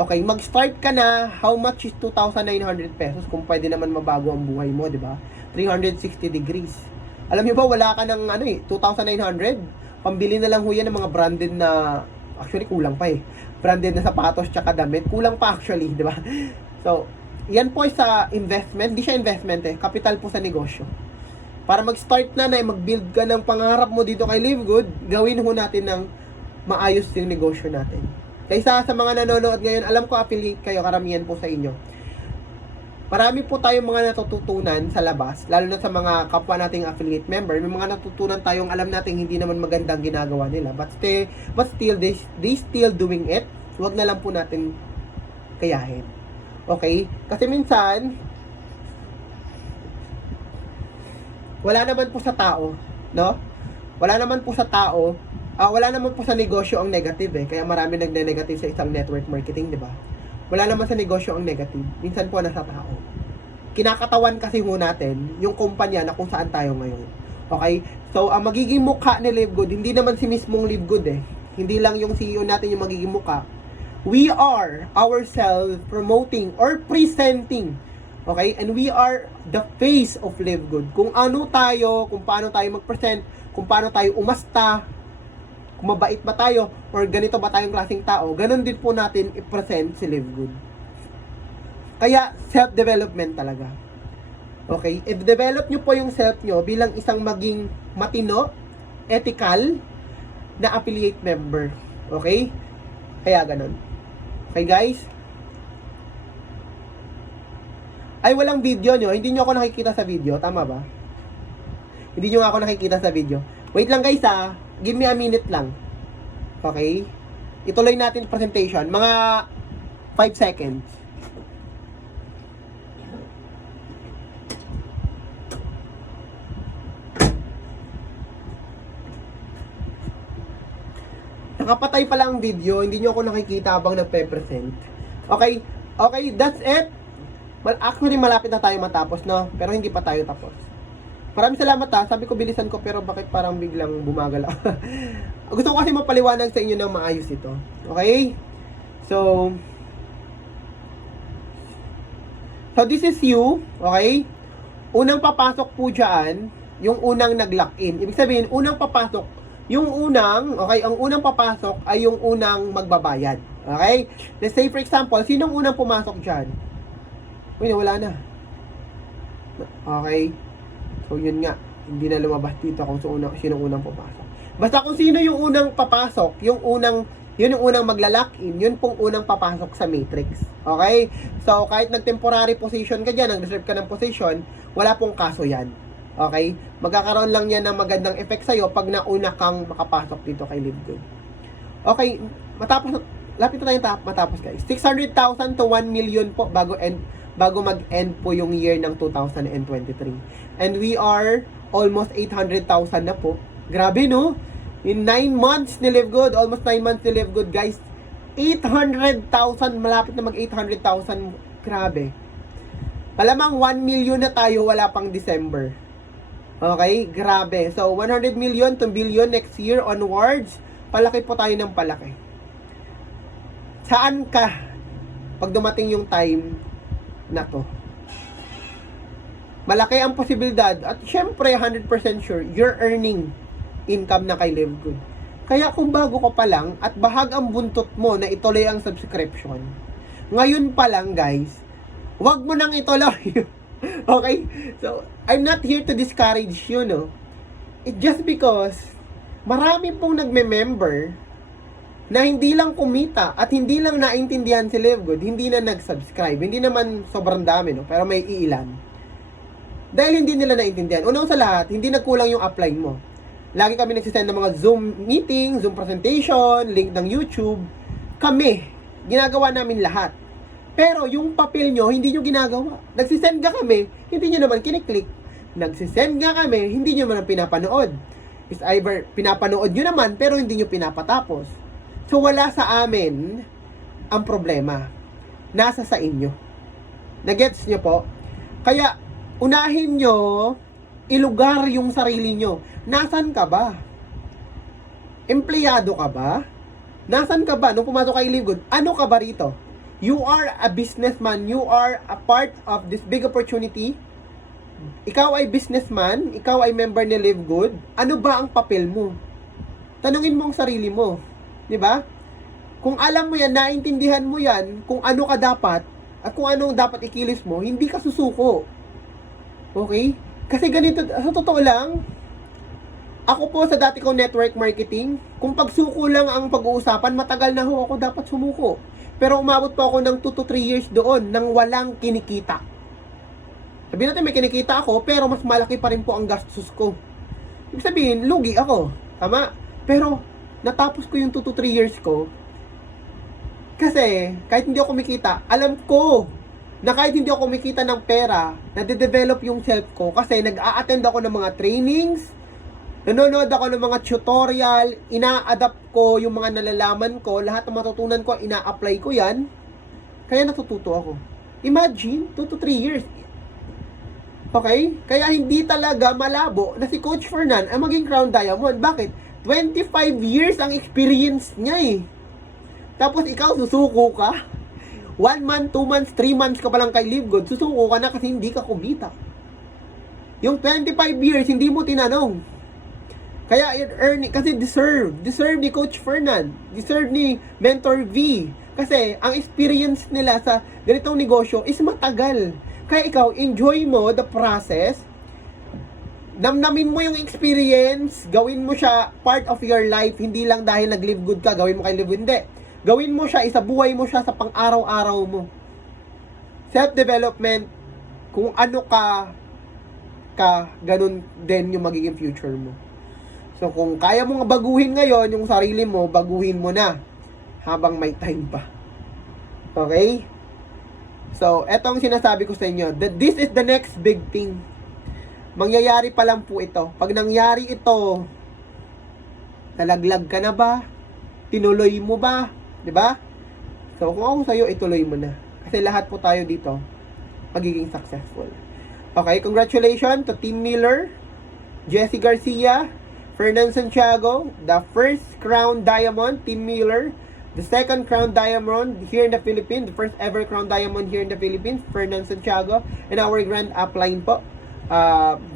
Okay, mag-start ka na. How much is 2,900 pesos? Kung pwede naman mabago ang buhay mo, di ba? 360 degrees. Alam niyo ba, wala ka ng 2,900? Pambili na lang ho yan ng mga branded na, actually kulang pa eh. Branded na sapatos tsaka damit. Kulang pa actually, di ba? So, yan po sa investment. Hindi siya investment eh. Capital po sa negosyo. Para mag-start na mag-build ka ng pangarap mo dito kay Live Good, gawin ho natin ng maayos yung negosyo natin. Kaysa sa mga nanonood ngayon, alam ko affiliate kayo, karamihan po sa inyo. Marami po tayong mga natututunan sa labas, lalo na sa mga kapwa nating affiliate member. May mga natutunan tayong alam nating hindi naman magandang ginagawa nila. But still, they still doing it. Huwag na lang po natin kayahin. Okay? Kasi minsan, wala naman po sa tao, no? Wala naman po sa tao, wala naman po sa negosyo ang negative eh. Kaya marami nagne-negative sa isang network marketing, di ba? Wala naman sa negosyo ang negative. Minsan po nasa tao. Kinakatawan kasi ho natin yung kumpanya na kung saan tayo ngayon. Okay? So, ang magiging mukha ni Livegood, hindi naman si mismong Livegood eh. Hindi lang yung CEO natin yung magiging mukha. We are ourselves promoting or presenting. Okay? And we are the face of Livegood. Kung ano tayo, kung paano tayo mag-present, kung paano tayo umasta, kung mabait ba tayo, or ganito ba tayong klaseng tao, ganun din po natin i-present si Livegood. Kaya, self-development talaga. Okay? I-develop nyo po yung self nyo bilang isang maging matino, ethical, na affiliate member. Okay? Kaya ganun. Okay, guys? Ay, walang video nyo. Hindi nyo ako nakikita sa video. Tama ba? Hindi nyo ako nakikita sa video. Wait lang, guys, ha. Give me a minute lang. Okay? Ituloy natin presentation. Mga 5 seconds. Nakapatay pala ang video. Hindi nyo ako nakikita habang nagpe-present. Okay? Okay, that's it. Actually, malapit na tayo matapos, no? Pero hindi pa tayo tapos. Maraming salamat ha. Sabi ko bilisan ko pero bakit parang biglang bumagal ako. Gusto ko kasi mapaliwanag sa inyo ng maayos ito. Okay? So this is you. Okay? Unang papasok po dyan, yung unang nag-lock in. Ibig sabihin, unang papasok, yung unang, okay, ang unang papasok ay yung unang magbabayad. Okay? Let's say for example, sinong unang pumasok dyan? Uy, wala na. Okay? So, yun nga. Hindi na lumabas dito kung sino unang papasok. Basta kung sino yung unang papasok, yun yung unang magla-lock-in, yun pong unang papasok sa matrix. Okay? So, kahit nag-temporary position ka dyan, nag-reserve ka ng position, wala pong kaso yan. Okay? Magkakaroon lang yan ng magandang effect sa'yo pag nauna kang makapasok dito kay Livegood. Okay, lapit na tayong matapos guys. 600,000 to 1 million po bago mag-end po yung year ng 2023. And we are almost 800,000 na po. Grabe, no? In 9 months ni Livegood, almost 9 months ni Livegood, guys. 800,000, malapit na mag-800,000. Grabe. Malamang 1 million na tayo, wala pang December. Okay? Grabe. So, 100 million to billion next year onwards. Palaki po tayo ng palaki. Saan ka pag dumating yung time na to? Malaki ang posibilidad at syempre 100% sure you're earning income na kay Livegood. Kaya kung bago ka pa lang at bahag ang buntot mo na ituloy ang subscription, ngayon pa lang guys, wag mo nang ituloy. Okay? So, I'm not here to discourage you, no? It's just because marami pong nagme-member na hindi lang kumita at hindi lang naintindihan si Livegood, hindi na nag-subscribe. Hindi naman sobrang dami, no? Pero may iilan. Dahil hindi nila naintindihan. Unang sa lahat, hindi nagkulang yung upline mo. Lagi kami nagsisend ng mga Zoom meeting, Zoom presentation, link ng YouTube. Kami, ginagawa namin lahat. Pero yung papel nyo, hindi nyo ginagawa. Nagsisend ka kami, hindi nyo naman kiniklik. Nagsisend nga kami, hindi nyo naman pinapanood. Is either pinapanood nyo naman, pero hindi nyo pinapatapos. So wala sa amin ang problema. Nasa sa inyo. Nagets nyo po? Kaya, unahin nyo, ilugar yung sarili nyo. Nasaan ka ba? Empleyado ka ba? Nasaan ka ba? Nung pumasok kay Livegood, ano ka ba rito? You are a businessman. You are a part of this big opportunity. Ikaw ay businessman. Ikaw ay member ni Livegood. Ano ba ang papel mo? Tanungin mo ang sarili mo. Diba? Kung alam mo yan, naintindihan mo yan, kung ano ka dapat, at kung anong dapat ikilis mo, hindi ka susuko. Okay? Kasi ganito, sa totoo lang, Ako po sa dati kong network marketing, kung pagsuko lang ang pag-uusapan, matagal na ho ako dapat sumuko. Pero umabot po ako ng 2 to 3 years doon nang walang kinikita. Sabihin natin may kinikita ako, pero mas malaki pa rin po ang gastos ko. Ibig sabihin, lugi ako. Tama? Pero natapos ko yung 2 to 3 years ko. Kasi kahit hindi ako kumikita, alam ko na kahit hindi ako kumikita ng pera, nade-develop yung self ko kasi nag-a-attend ako ng mga trainings, nanonood ako ng mga tutorial, ina-adapt ko yung mga nalalaman ko, lahat ng matutunan ko, ina-apply ko yan, kaya natututo ako. Imagine, 2 to 3 years. Okay? Kaya hindi talaga malabo na si Coach Fernan ay maging Crown Diamond. Bakit? 25 years ang experience niya eh. Tapos ikaw susuko ka? 1 month, 2 months, 3 months ka pa lang kay Live Good, susuko ka na kasi hindi ka kumita. Yung 25 years, hindi mo tinanong. Kaya kasi deserve ni Coach Fernan, deserve ni Mentor V. Kasi ang experience nila sa ganitong negosyo is matagal. Kaya ikaw, enjoy mo the process, namnamin mo yung experience, gawin mo siya part of your life, hindi lang dahil nag-live good ka, gawin mo kay Live Good, hindi. Gawin mo siya, isabuhay mo siya sa pang-araw-araw mo. Self-development, kung ano ka, ganun din yung magiging future mo. So, kung kaya mong baguhin ngayon yung sarili mo, baguhin mo na habang may time pa. Okay? So, etong sinasabi ko sa inyo, that this is the next big thing. Mangyayari pa lang po ito. Pag nangyari ito, nalaglag ka na ba? Tinuloy mo ba? 'Di ba? So, kung ako sa'yo, ituloy mo na. Kasi lahat po tayo dito magiging successful. Okay, congratulations to Team Miller, Jesse Garcia, Fernan Santiago, the first Crown Diamond, Team Miller, the second Crown Diamond here in the Philippines, the first ever Crown Diamond here in the Philippines, Fernan Santiago, and our grand upline po,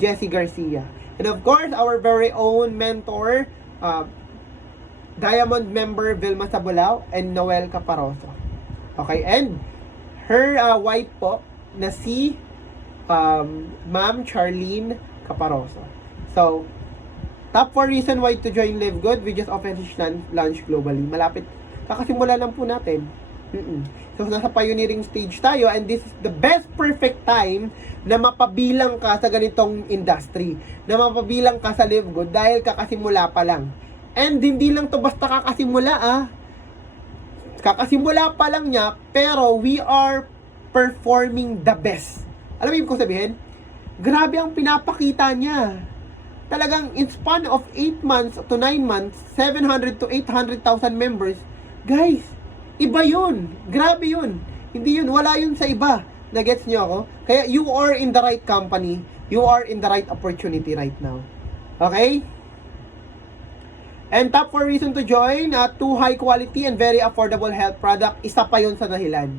Jesse Garcia. And of course, our very own mentor, Diamond member Vilma Sabulao and Noel Caparoso. Okay, and her wife po na si Ma'am Charlene Caparoso. So, top 4 reason why to join Live Good. We just opened his lunch globally. Malapit. Kakasimula lang po natin. So, nasa pioneering stage tayo and this is the best perfect time na mapabilang ka sa ganitong industry. Na mapabilang ka sa Live Good dahil kakasimula pa lang. And hindi lang to basta kakasimula Kakasimula pa lang niya pero we are performing the best. Alam mo ibig kong sabihin? Grabe ang pinapakita niya. Talagang in span of 8 months to 9 months, 700 to 800,000 members. Guys, iba yun. Grabe yun. Hindi yun. Wala yun sa iba. Nagets niyo ako? Kaya you are in the right company. You are in the right opportunity right now. Okay? And top 4 reason to join, 2 high quality and very affordable health product. Isa pa yun sa dahilan.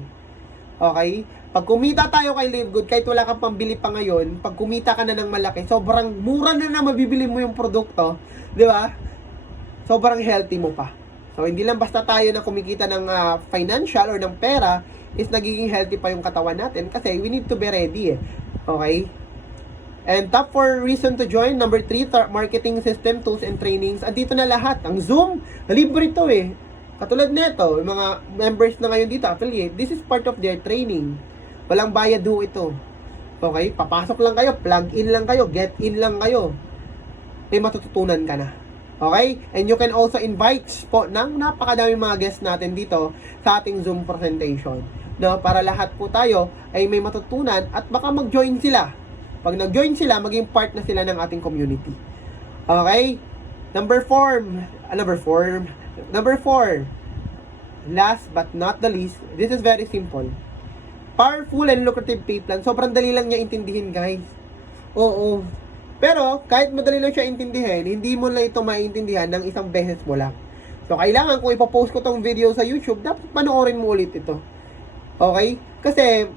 Okay? Pag kumita tayo kay Live Good, kahit wala kang pambili pa ngayon, pag kumita ka na ng malaki, sobrang mura na mabibili mo yung produkto, di ba? Sobrang healthy mo pa. So, hindi lang basta tayo na kumikita ng financial or ng pera, is nagiging healthy pa yung katawan natin kasi we need to be ready. Okay? And top 4 reason to join, number 3, marketing system, tools, and trainings. Andito na lahat. Ang Zoom, libre to eh. Katulad nito, yung mga members na ngayon dito, affiliate, this is part of their training. Walang bayad ho ito. Okay? Papasok lang kayo, plug in lang kayo, get in lang kayo. May matututunan ka na. Okay? And you can also invite po ng napakadaming mga guests natin dito sa ating Zoom presentation. No? Para lahat po tayo ay may matutunan at baka mag-join sila. Pag nag-join sila, maging part na sila ng ating community. Okay? Number 4. Last but not the least, this is very simple. Powerful and lucrative pay plan. Sobrang dali lang niya intindihin, guys. Oo. Pero, kahit madali lang siya intindihin, hindi mo lang ito maintindihan ng isang beses mo lang. So, kailangan kung ipopost ko tong video sa YouTube, dapat panoorin mo ulit ito. Okay? Kasi,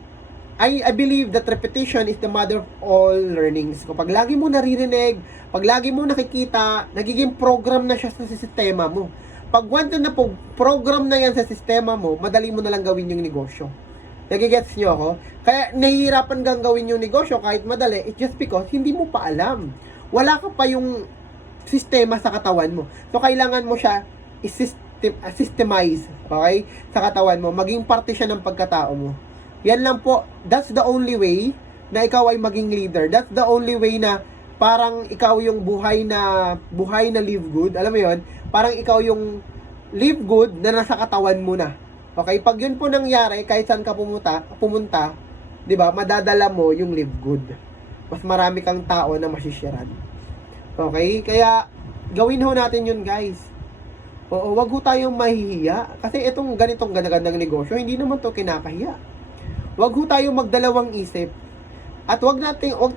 I believe that repetition is the mother of all learnings. Kapag lagi mo naririnig, pag lagi mo nakikita, nagiging program na siya sa sistema mo. Pag once na po, program na yan sa sistema mo, madali mo na lang gawin yung negosyo. Nagigets nyo ako? Kaya nahihirapan kang gawin yung negosyo kahit madali, it's just because hindi mo pa alam. Wala ka pa yung sistema sa katawan mo. So, kailangan mo siya systemize, okay, sa katawan mo. Maging parte siya ng pagkatao mo. Yan lang po. That's the only way na ikaw ay maging leader. That's the only way na parang ikaw yung buhay na live good. Alam mo yon? Parang ikaw yung live good na nasa katawan mo na. Okay? Pag yun po nangyari, kahit saan ka pumunta, 'di ba? Madadala mo yung live good. Mas marami kang tao na masisyaran. Okay? Kaya gawin ho natin yun, guys. Oo, wag ho tayong mahihiya kasi itong ganitong ganda-gandang negosyo, hindi naman to kinakahiya. Wag ho tayong magdalawang isip. At wag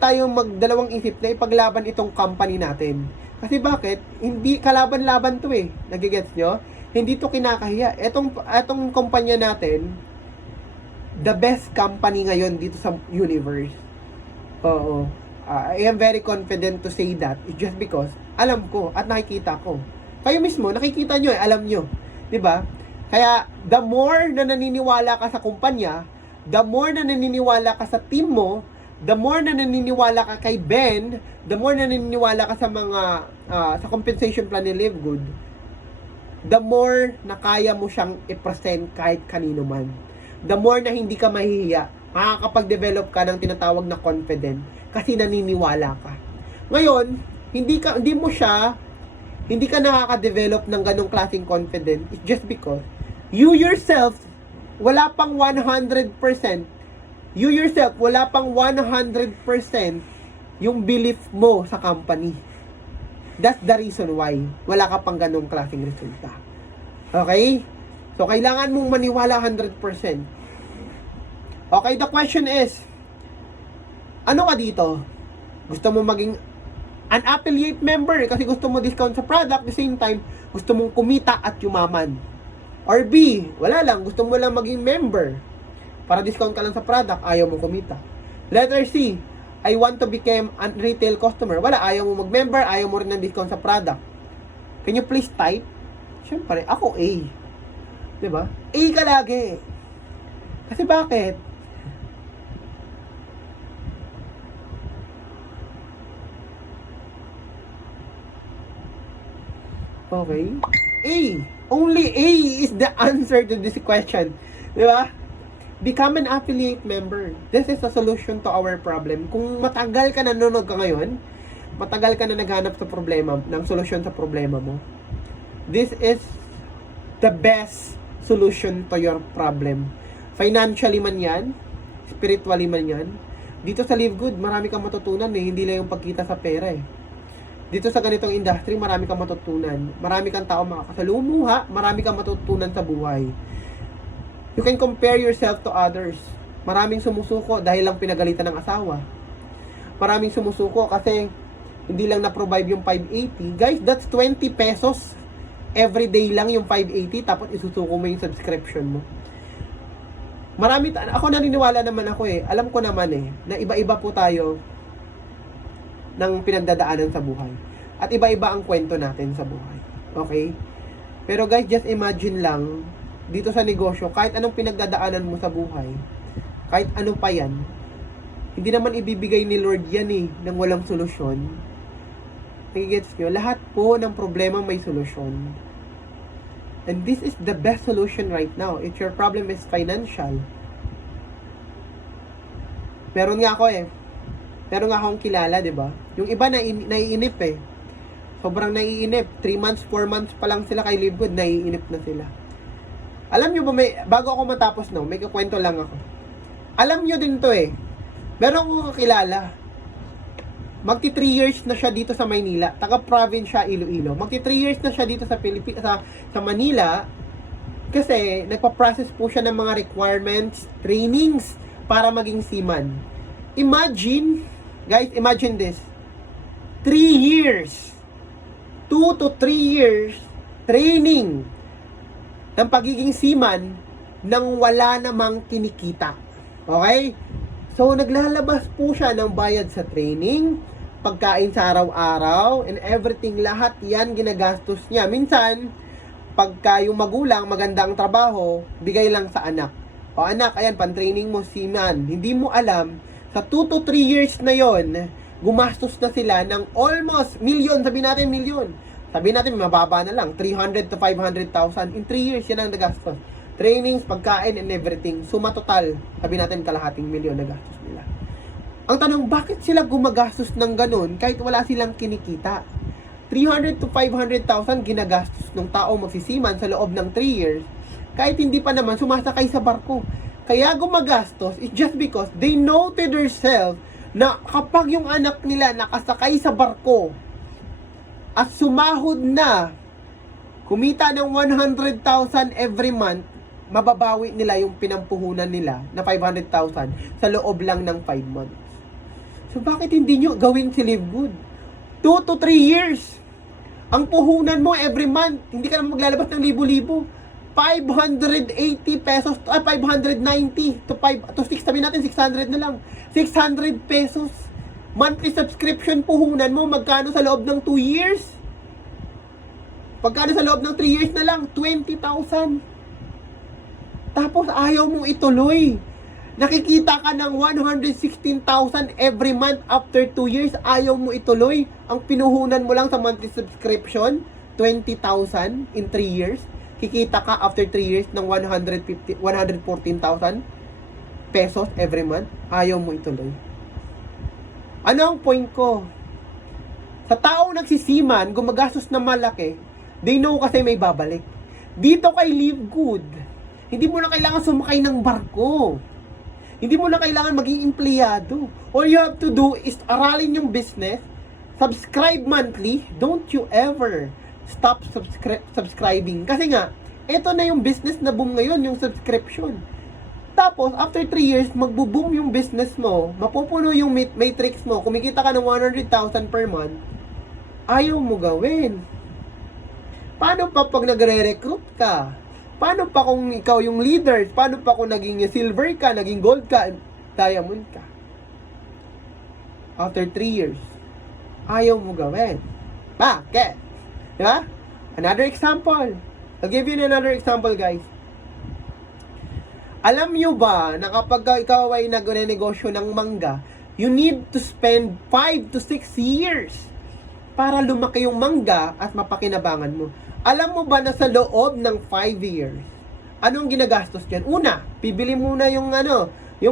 tayong magdalawang isip na ipaglaban itong company natin. Kasi bakit? Hindi kalaban-laban to eh. Nagigets nyo? Hindi to kinakahiya. Etong kumpanya natin, the best company ngayon dito sa universe. Oo. I am very confident to say that. It's just because alam ko at nakikita ko. Kayo mismo, nakikita nyo eh, alam nyo. 'Di ba? Kaya, the more na naniniwala ka sa kumpanya, the more na naniniwala ka sa team mo, the more na naniniwala ka kay Ben, the more na naniniwala ka sa mga sa compensation plan ni Live Good, the more na kaya mo siyang i-present kahit kanino man. The more na hindi ka mahihiya, makakapag-develop ka ng tinatawag na confident kasi naniniwala ka. Ngayon, hindi ka nakaka-develop ng ganong klaseng confident. It's just because you yourself wala pang 100%. You yourself, wala pang 100% yung belief mo sa company. That's the reason why wala ka pang ganong klaseng resulta. Okay? So, kailangan mong maniwala 100%. Okay, the question is, ano ka dito? Gusto mo maging an affiliate member kasi gusto mo discount sa product, at the same time, gusto mong kumita at yumaman. Or B, wala lang, gusto mo lang maging member para discount ka lang sa product, ayaw mo kumita. Letter C, I want to become a retail customer. Wala, ayaw mo mag-member, ayaw mo rin ng discount sa product. Can you please type? Siyempre, ako A. Diba? A ka lagi. Kasi bakit? Okay. A. Only A is the answer to this question. Diba? Become an affiliate member. This is a solution to our problem. Kung matagal ka nanonood ka ngayon, matagal ka na naghanap sa problema, ng solusyon sa problema mo, this is the best solution to your problem. Financially man yan, spiritually man yan. Dito sa Live Good, marami kang matutunan eh, hindi lang yung pagkita sa pera eh. Dito sa ganitong industry, marami kang matutunan. Marami kang tao makakasalumuha, marami kang matutunan sa buhay. You can compare yourself to others. Maraming sumusuko dahil lang pinagalitan ng asawa. Maraming sumusuko kasi hindi lang na-provide yung 580. Guys, that's 20 pesos. Every day lang yung 580 tapos isusuko mo yung subscription mo. Ako naniniwala naman ako eh. Alam ko naman eh na iba-iba po tayo ng pinagdadaanan sa buhay. At iba-iba ang kwento natin sa buhay. Okay? Pero guys, just imagine lang dito sa negosyo, kahit anong pinagdadaanan mo sa buhay, kahit ano pa yan, hindi naman ibibigay ni Lord yan eh, nang walang solusyon. Nagigets nyo? Lahat po ng problema may solusyon. And this is the best solution right now. If your problem is financial. Meron nga akong kilala, di ba? Yung iba naiinip eh. Sobrang naiinip. 3 months, 4 months pa lang sila kay Live Good, naiinip na sila. Alam nyo ba, bago ako matapos may kukwento lang ako. Alam nyo din to eh. Meron akong kakilala. Magti 3 years na siya dito sa Maynila. Taga-province siya, Iloilo. Magti 3 years na siya dito sa Manila. Kasi nagpa-process po siya ng mga requirements, trainings para maging seaman. Imagine, guys, imagine this. 3 years. 2 to 3 years training ng pagiging seaman nang wala namang kinikita. Okay? So, naglalabas po siya ng bayad sa training, pagkain sa araw-araw, and everything. Lahat yan ginagastos niya. Minsan, pagka yung magulang, maganda ang trabaho, bigay lang sa anak. O anak, ayan, pan-training mo, seaman. Hindi mo alam, sa 2 to 3 years na yon, gumastos na sila ng almost million, sabihin natin million. Sabihin natin mababa na lang, 300 to 500,000 in 3 years yan ang nagastos. Trainings, pagkain and everything. Suma total, sabihin natin kalahating milyon na gastos nila. Ang tanong, bakit sila gumagastos ng ganun kahit wala silang kinikita? 300 to 500,000 ginagastos ng tao magsisiman sa loob ng 3 years kahit hindi pa naman sumasakay sa barko. Kaya gumagastos is just because they know to themselves na kapag yung anak nila nakasakay sa barko at sumahod na, kumita ng 100,000 every month, mababawi nila yung pinampuhunan nila na 500,000 sa loob lang ng 5 months. So bakit hindi nyo gawin si Live Good? 2 to 3 years. Ang puhunan mo every month, hindi ka naman maglalabas ng libo-libo. 580 pesos, 590 to 6, sabihin natin 600 na lang. 600 pesos. Monthly subscription puhunan mo, magkano sa loob ng 2 years? Pagkano sa loob ng 3 years na lang? 20,000. Tapos ayaw mong ituloy. Nakikita ka ng 116,000 every month after 2 years, ayaw mo ituloy. Ang pinuhunan mo lang sa monthly subscription, 20,000 in 3 years. Kikita ka after 3 years ng 114,000 pesos every month, ayaw mo ituloy. Ano ang point ko? Sa taong nagsisiman, gumagastos na malaki, they know kasi may babalik. Dito kay Live Good, hindi mo na kailangan sumakay ng barko. Hindi mo na kailangan maging empleyado. All you have to do is aralin yung business, subscribe monthly, don't you ever stop subscribing. Kasi nga, ito na yung business na boom ngayon, yung subscription. Tapos, after 3 years, magbo-boom yung business mo, mapupuno yung matrix mo, kumikita ka ng 100,000 per month, ayaw mo gawin. Paano pa pag nagre-recruit ka? Paano pa kung ikaw yung leader? Paano pa kung naging silver ka, naging gold ka, diamond ka? After 3 years, ayaw mo gawin. Bakit? Diba? Another example. I'll give you another example, guys. Alam nyo ba na kapag ikaw ay nagre-negosyo ng mangga, you need to spend 5 to 6 years para lumaki yung mangga at mapakinabangan mo. Alam mo ba na sa loob ng 5 years, anong ginagastos dyan? Una, bibili muna yung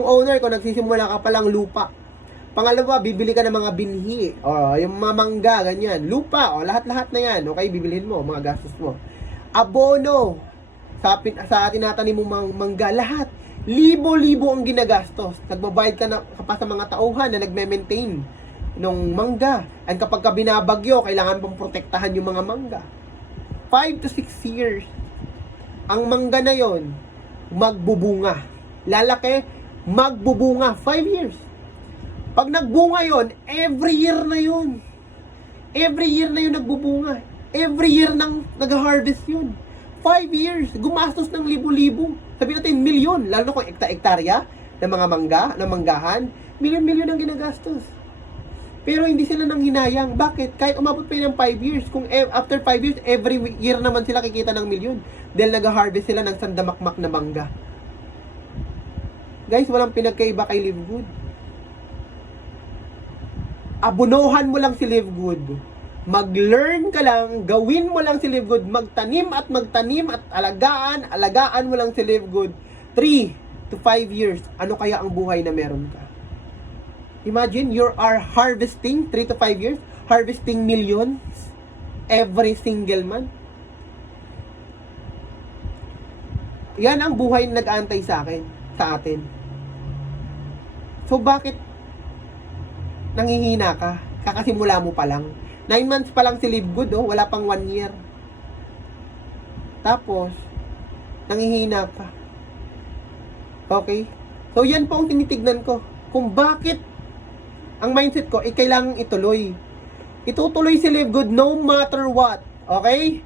owner kung nagsisimula ka palang lupa. Pangalawa, bibili ka ng mga binhi, o yung mga mangga, ganyan. Lupa, o lahat-lahat na yan, okay, bibilhin mo, mga gastos mo. Abono, sa tinatanim mo mangga, lahat. Libo-libo ang ginagastos. Nagbabayad ka pa sa mga tauhan na nagme-maintain ng mangga. And kapag ka binabagyo, kailangan pang protektahan yung mga mangga. 5 to 6 years, ang mangga na yon magbubunga. Lalaki, magbubunga. 5 years. Pag nagbunga yon, every year na yun. Every year na yun nagbubunga. Every year nang nag-harvest yun. 5 years. Gumastos ng libo-libo. Sabihin natin, milyon. Lalo kung ektarya ng mga mangga, ng manggahan, milyon-milyon ang ginagastos. Pero hindi sila nang hinayang. Bakit? Kahit umabot pa yun ng 5 years, kung after 5 years, every year naman sila kikita ng milyon. Dahil nag-harvest sila ng sandamakmak na mangga. Guys, walang pinagkaiba kay Live Good. Abunuhan mo lang si Live Good. Mag-learn ka lang, gawin mo lang si Live Good. Magtanim at alagaan mo lang si Live Good. 3 to 5 years, ano kaya ang buhay na meron ka? Imagine, you are harvesting 3 to 5 years, harvesting millions every single month. Yan ang buhay na nag-aantay sa atin. So, bakit nanghihina ka? Kakasimula mo pa lang. 9 months pa lang si Live Good, wala pang 1 year. Tapos, nanghihina ka. Okay? So, yan po ang tinitignan ko. Kung bakit ang mindset ko, kailangang ituloy. Itutuloy si Live Good no matter what. Okay?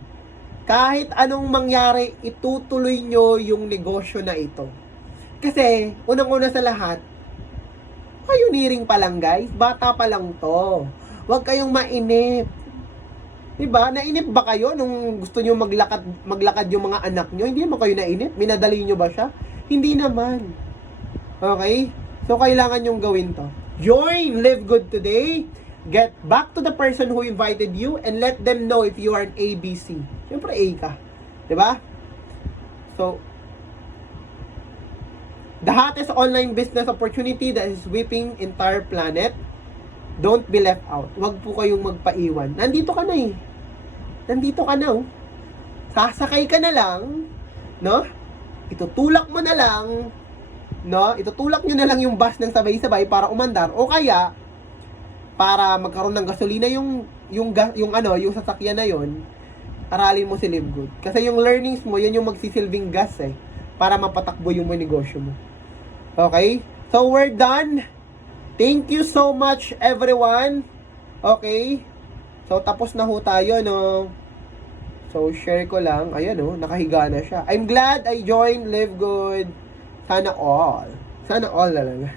Kahit anong mangyari, itutuloy nyo yung negosyo na ito. Kasi, unang-una sa lahat, pioneering pa lang, guys. Bata pa lang to. Huwag kayong mainip. Diba? Nainip ba kayo nung gusto nyo maglakad yung mga anak nyo? Hindi naman kayo nainip. Minadali nyo ba siya? Hindi naman. Okay? So, kailangan nyong gawin to. Join Live Good today. Get back to the person who invited you and let them know if you are an ABC. Siyempre A ka. Diba? So, the hottest online business opportunity that is sweeping entire planet. Don't be left out. Huwag po kayong magpaiwan. Nandito ka na eh. Nandito ka na oh. Sasakay ka na lang, no? Itutulak mo na lang, no? Itutulak nyo na lang yung bus ng sabay-sabay para umandar o kaya para magkaroon ng gasolina yung sasakyan na yon. Aralin mo si Live Good. Kasi yung learnings mo, yun yung magsisilbing gas eh para mapatakbo yung negosyo mo. Okay? So we're done. Thank you so much everyone. Okay? So tapos na ho tayo, no? So share ko lang. Ayan oh, nakahiga na siya. I'm glad I joined Live Good. Sana all. Sana all na lang.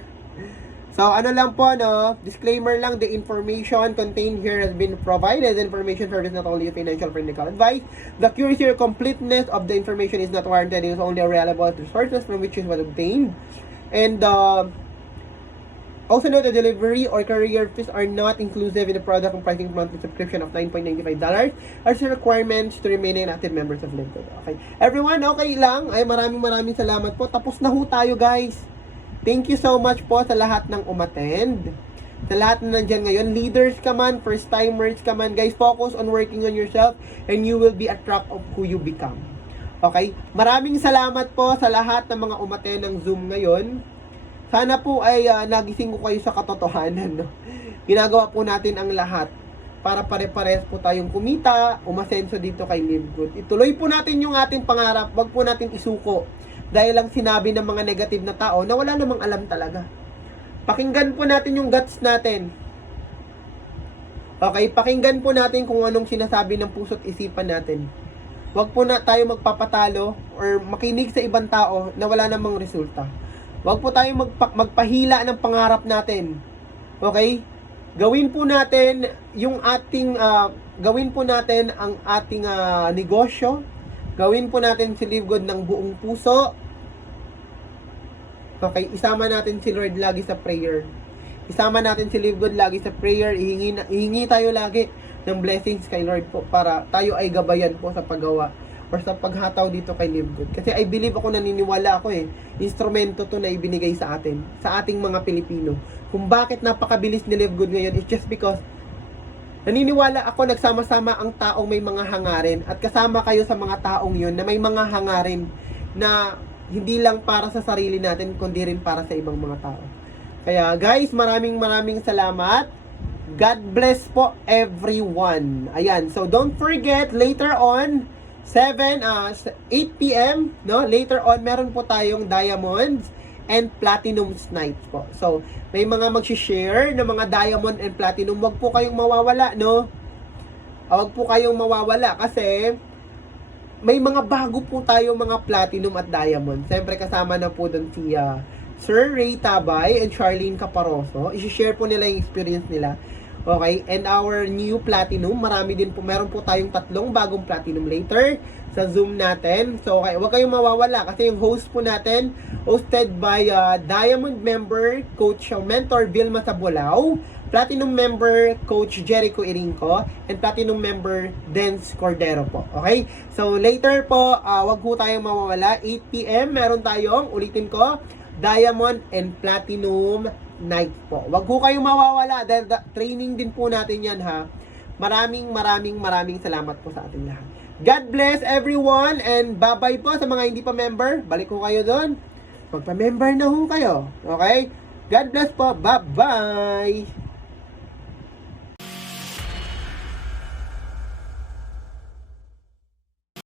So ano lang po, no? Disclaimer lang, the information contained here has been provided. Information service not only a financial or medical advice. The accuracy or completeness of the information is not warranted. It is only reliable to sources from which it was obtained. And also note the delivery or courier fees are not inclusive in the product and pricing monthly subscription of $9.95 as requirements to remain an active members of Live Good. Okay. Everyone, okay lang. Ay maraming salamat po. Tapos na ho tayo, guys. Thank you so much po sa lahat ng umattend. Sa lahat na nandyan ngayon. Leaders ka man, first timers ka man. Guys, focus on working on yourself and you will be a track of who you become. Okay? Maraming salamat po sa lahat ng mga umattend ng Zoom ngayon. Sana po ay nagising ko kayo sa katotohanan. No? Ginagawa po natin ang lahat para pare-pares po tayong kumita, umasenso dito kay Live Good. Ituloy po natin yung ating pangarap. Wag po natin isuko dahil lang sinabi ng mga negative na tao na wala namang alam talaga. Pakinggan po natin yung guts natin. Okay, pakinggan po natin kung anong sinasabi ng puso't isipan natin. Wag po na tayo magpapatalo or makinig sa ibang tao na wala namang resulta. Wag po tayo magpahila ng pangarap natin. Okay? Gawin po natin yung ating gawin po natin ang ating negosyo. Gawin po natin si Live Good ng buong puso. Okay, isama natin si Lord lagi sa prayer. Isama natin si Live Good lagi sa prayer. Ihingi tayo lagi ng blessings kay Lord po para tayo ay gabayan po sa paggawa or sa paghataw dito kay Live Good. Kasi I believe ako, naniniwala ako instrumento to na ibinigay sa atin, sa ating mga Pilipino. Kung bakit napakabilis ni Live Good ngayon, it's just because naniniwala ako nagsama-sama ang taong may mga hangarin at kasama kayo sa mga taong yun na may mga hangarin na hindi lang para sa sarili natin kundi rin para sa ibang mga tao. Kaya guys, maraming salamat. God bless po everyone. Ayan, so don't forget later on 8 p.m. no? Later on meron po tayong diamonds and platinum night po. So, may mga mag-share ng mga diamond and platinum. Wag po kayong mawawala, no? Wag po kayong mawawala kasi may mga bago po tayo mga platinum at diamond. Siyempre kasama na po doon si Sir Ray Tabay and Charlene Caparoso. I-share po nila yung experience nila. Okay, and our new platinum, marami din po, meron po tayong 3 bagong platinum later sa Zoom natin. So, okay, huwag kayong mawawala kasi yung host po natin, hosted by Diamond member, Coach Mentor Vilma Sabulao, Platinum member, Coach Jericho Irinco, and Platinum member, Dance Cordero po. Okay? So, later po, huwag po tayong mawawala. 8 p.m. meron tayong, ulitin ko, Diamond and Platinum night po. Wag po kayong mawawala dahil training din po natin yan ha. Maraming salamat po sa ating lahat. God bless everyone and bye-bye po sa mga hindi pa member. Balik ko kayo doon. Magpa-member na ho kayo. Okay? God bless po. Bye-bye!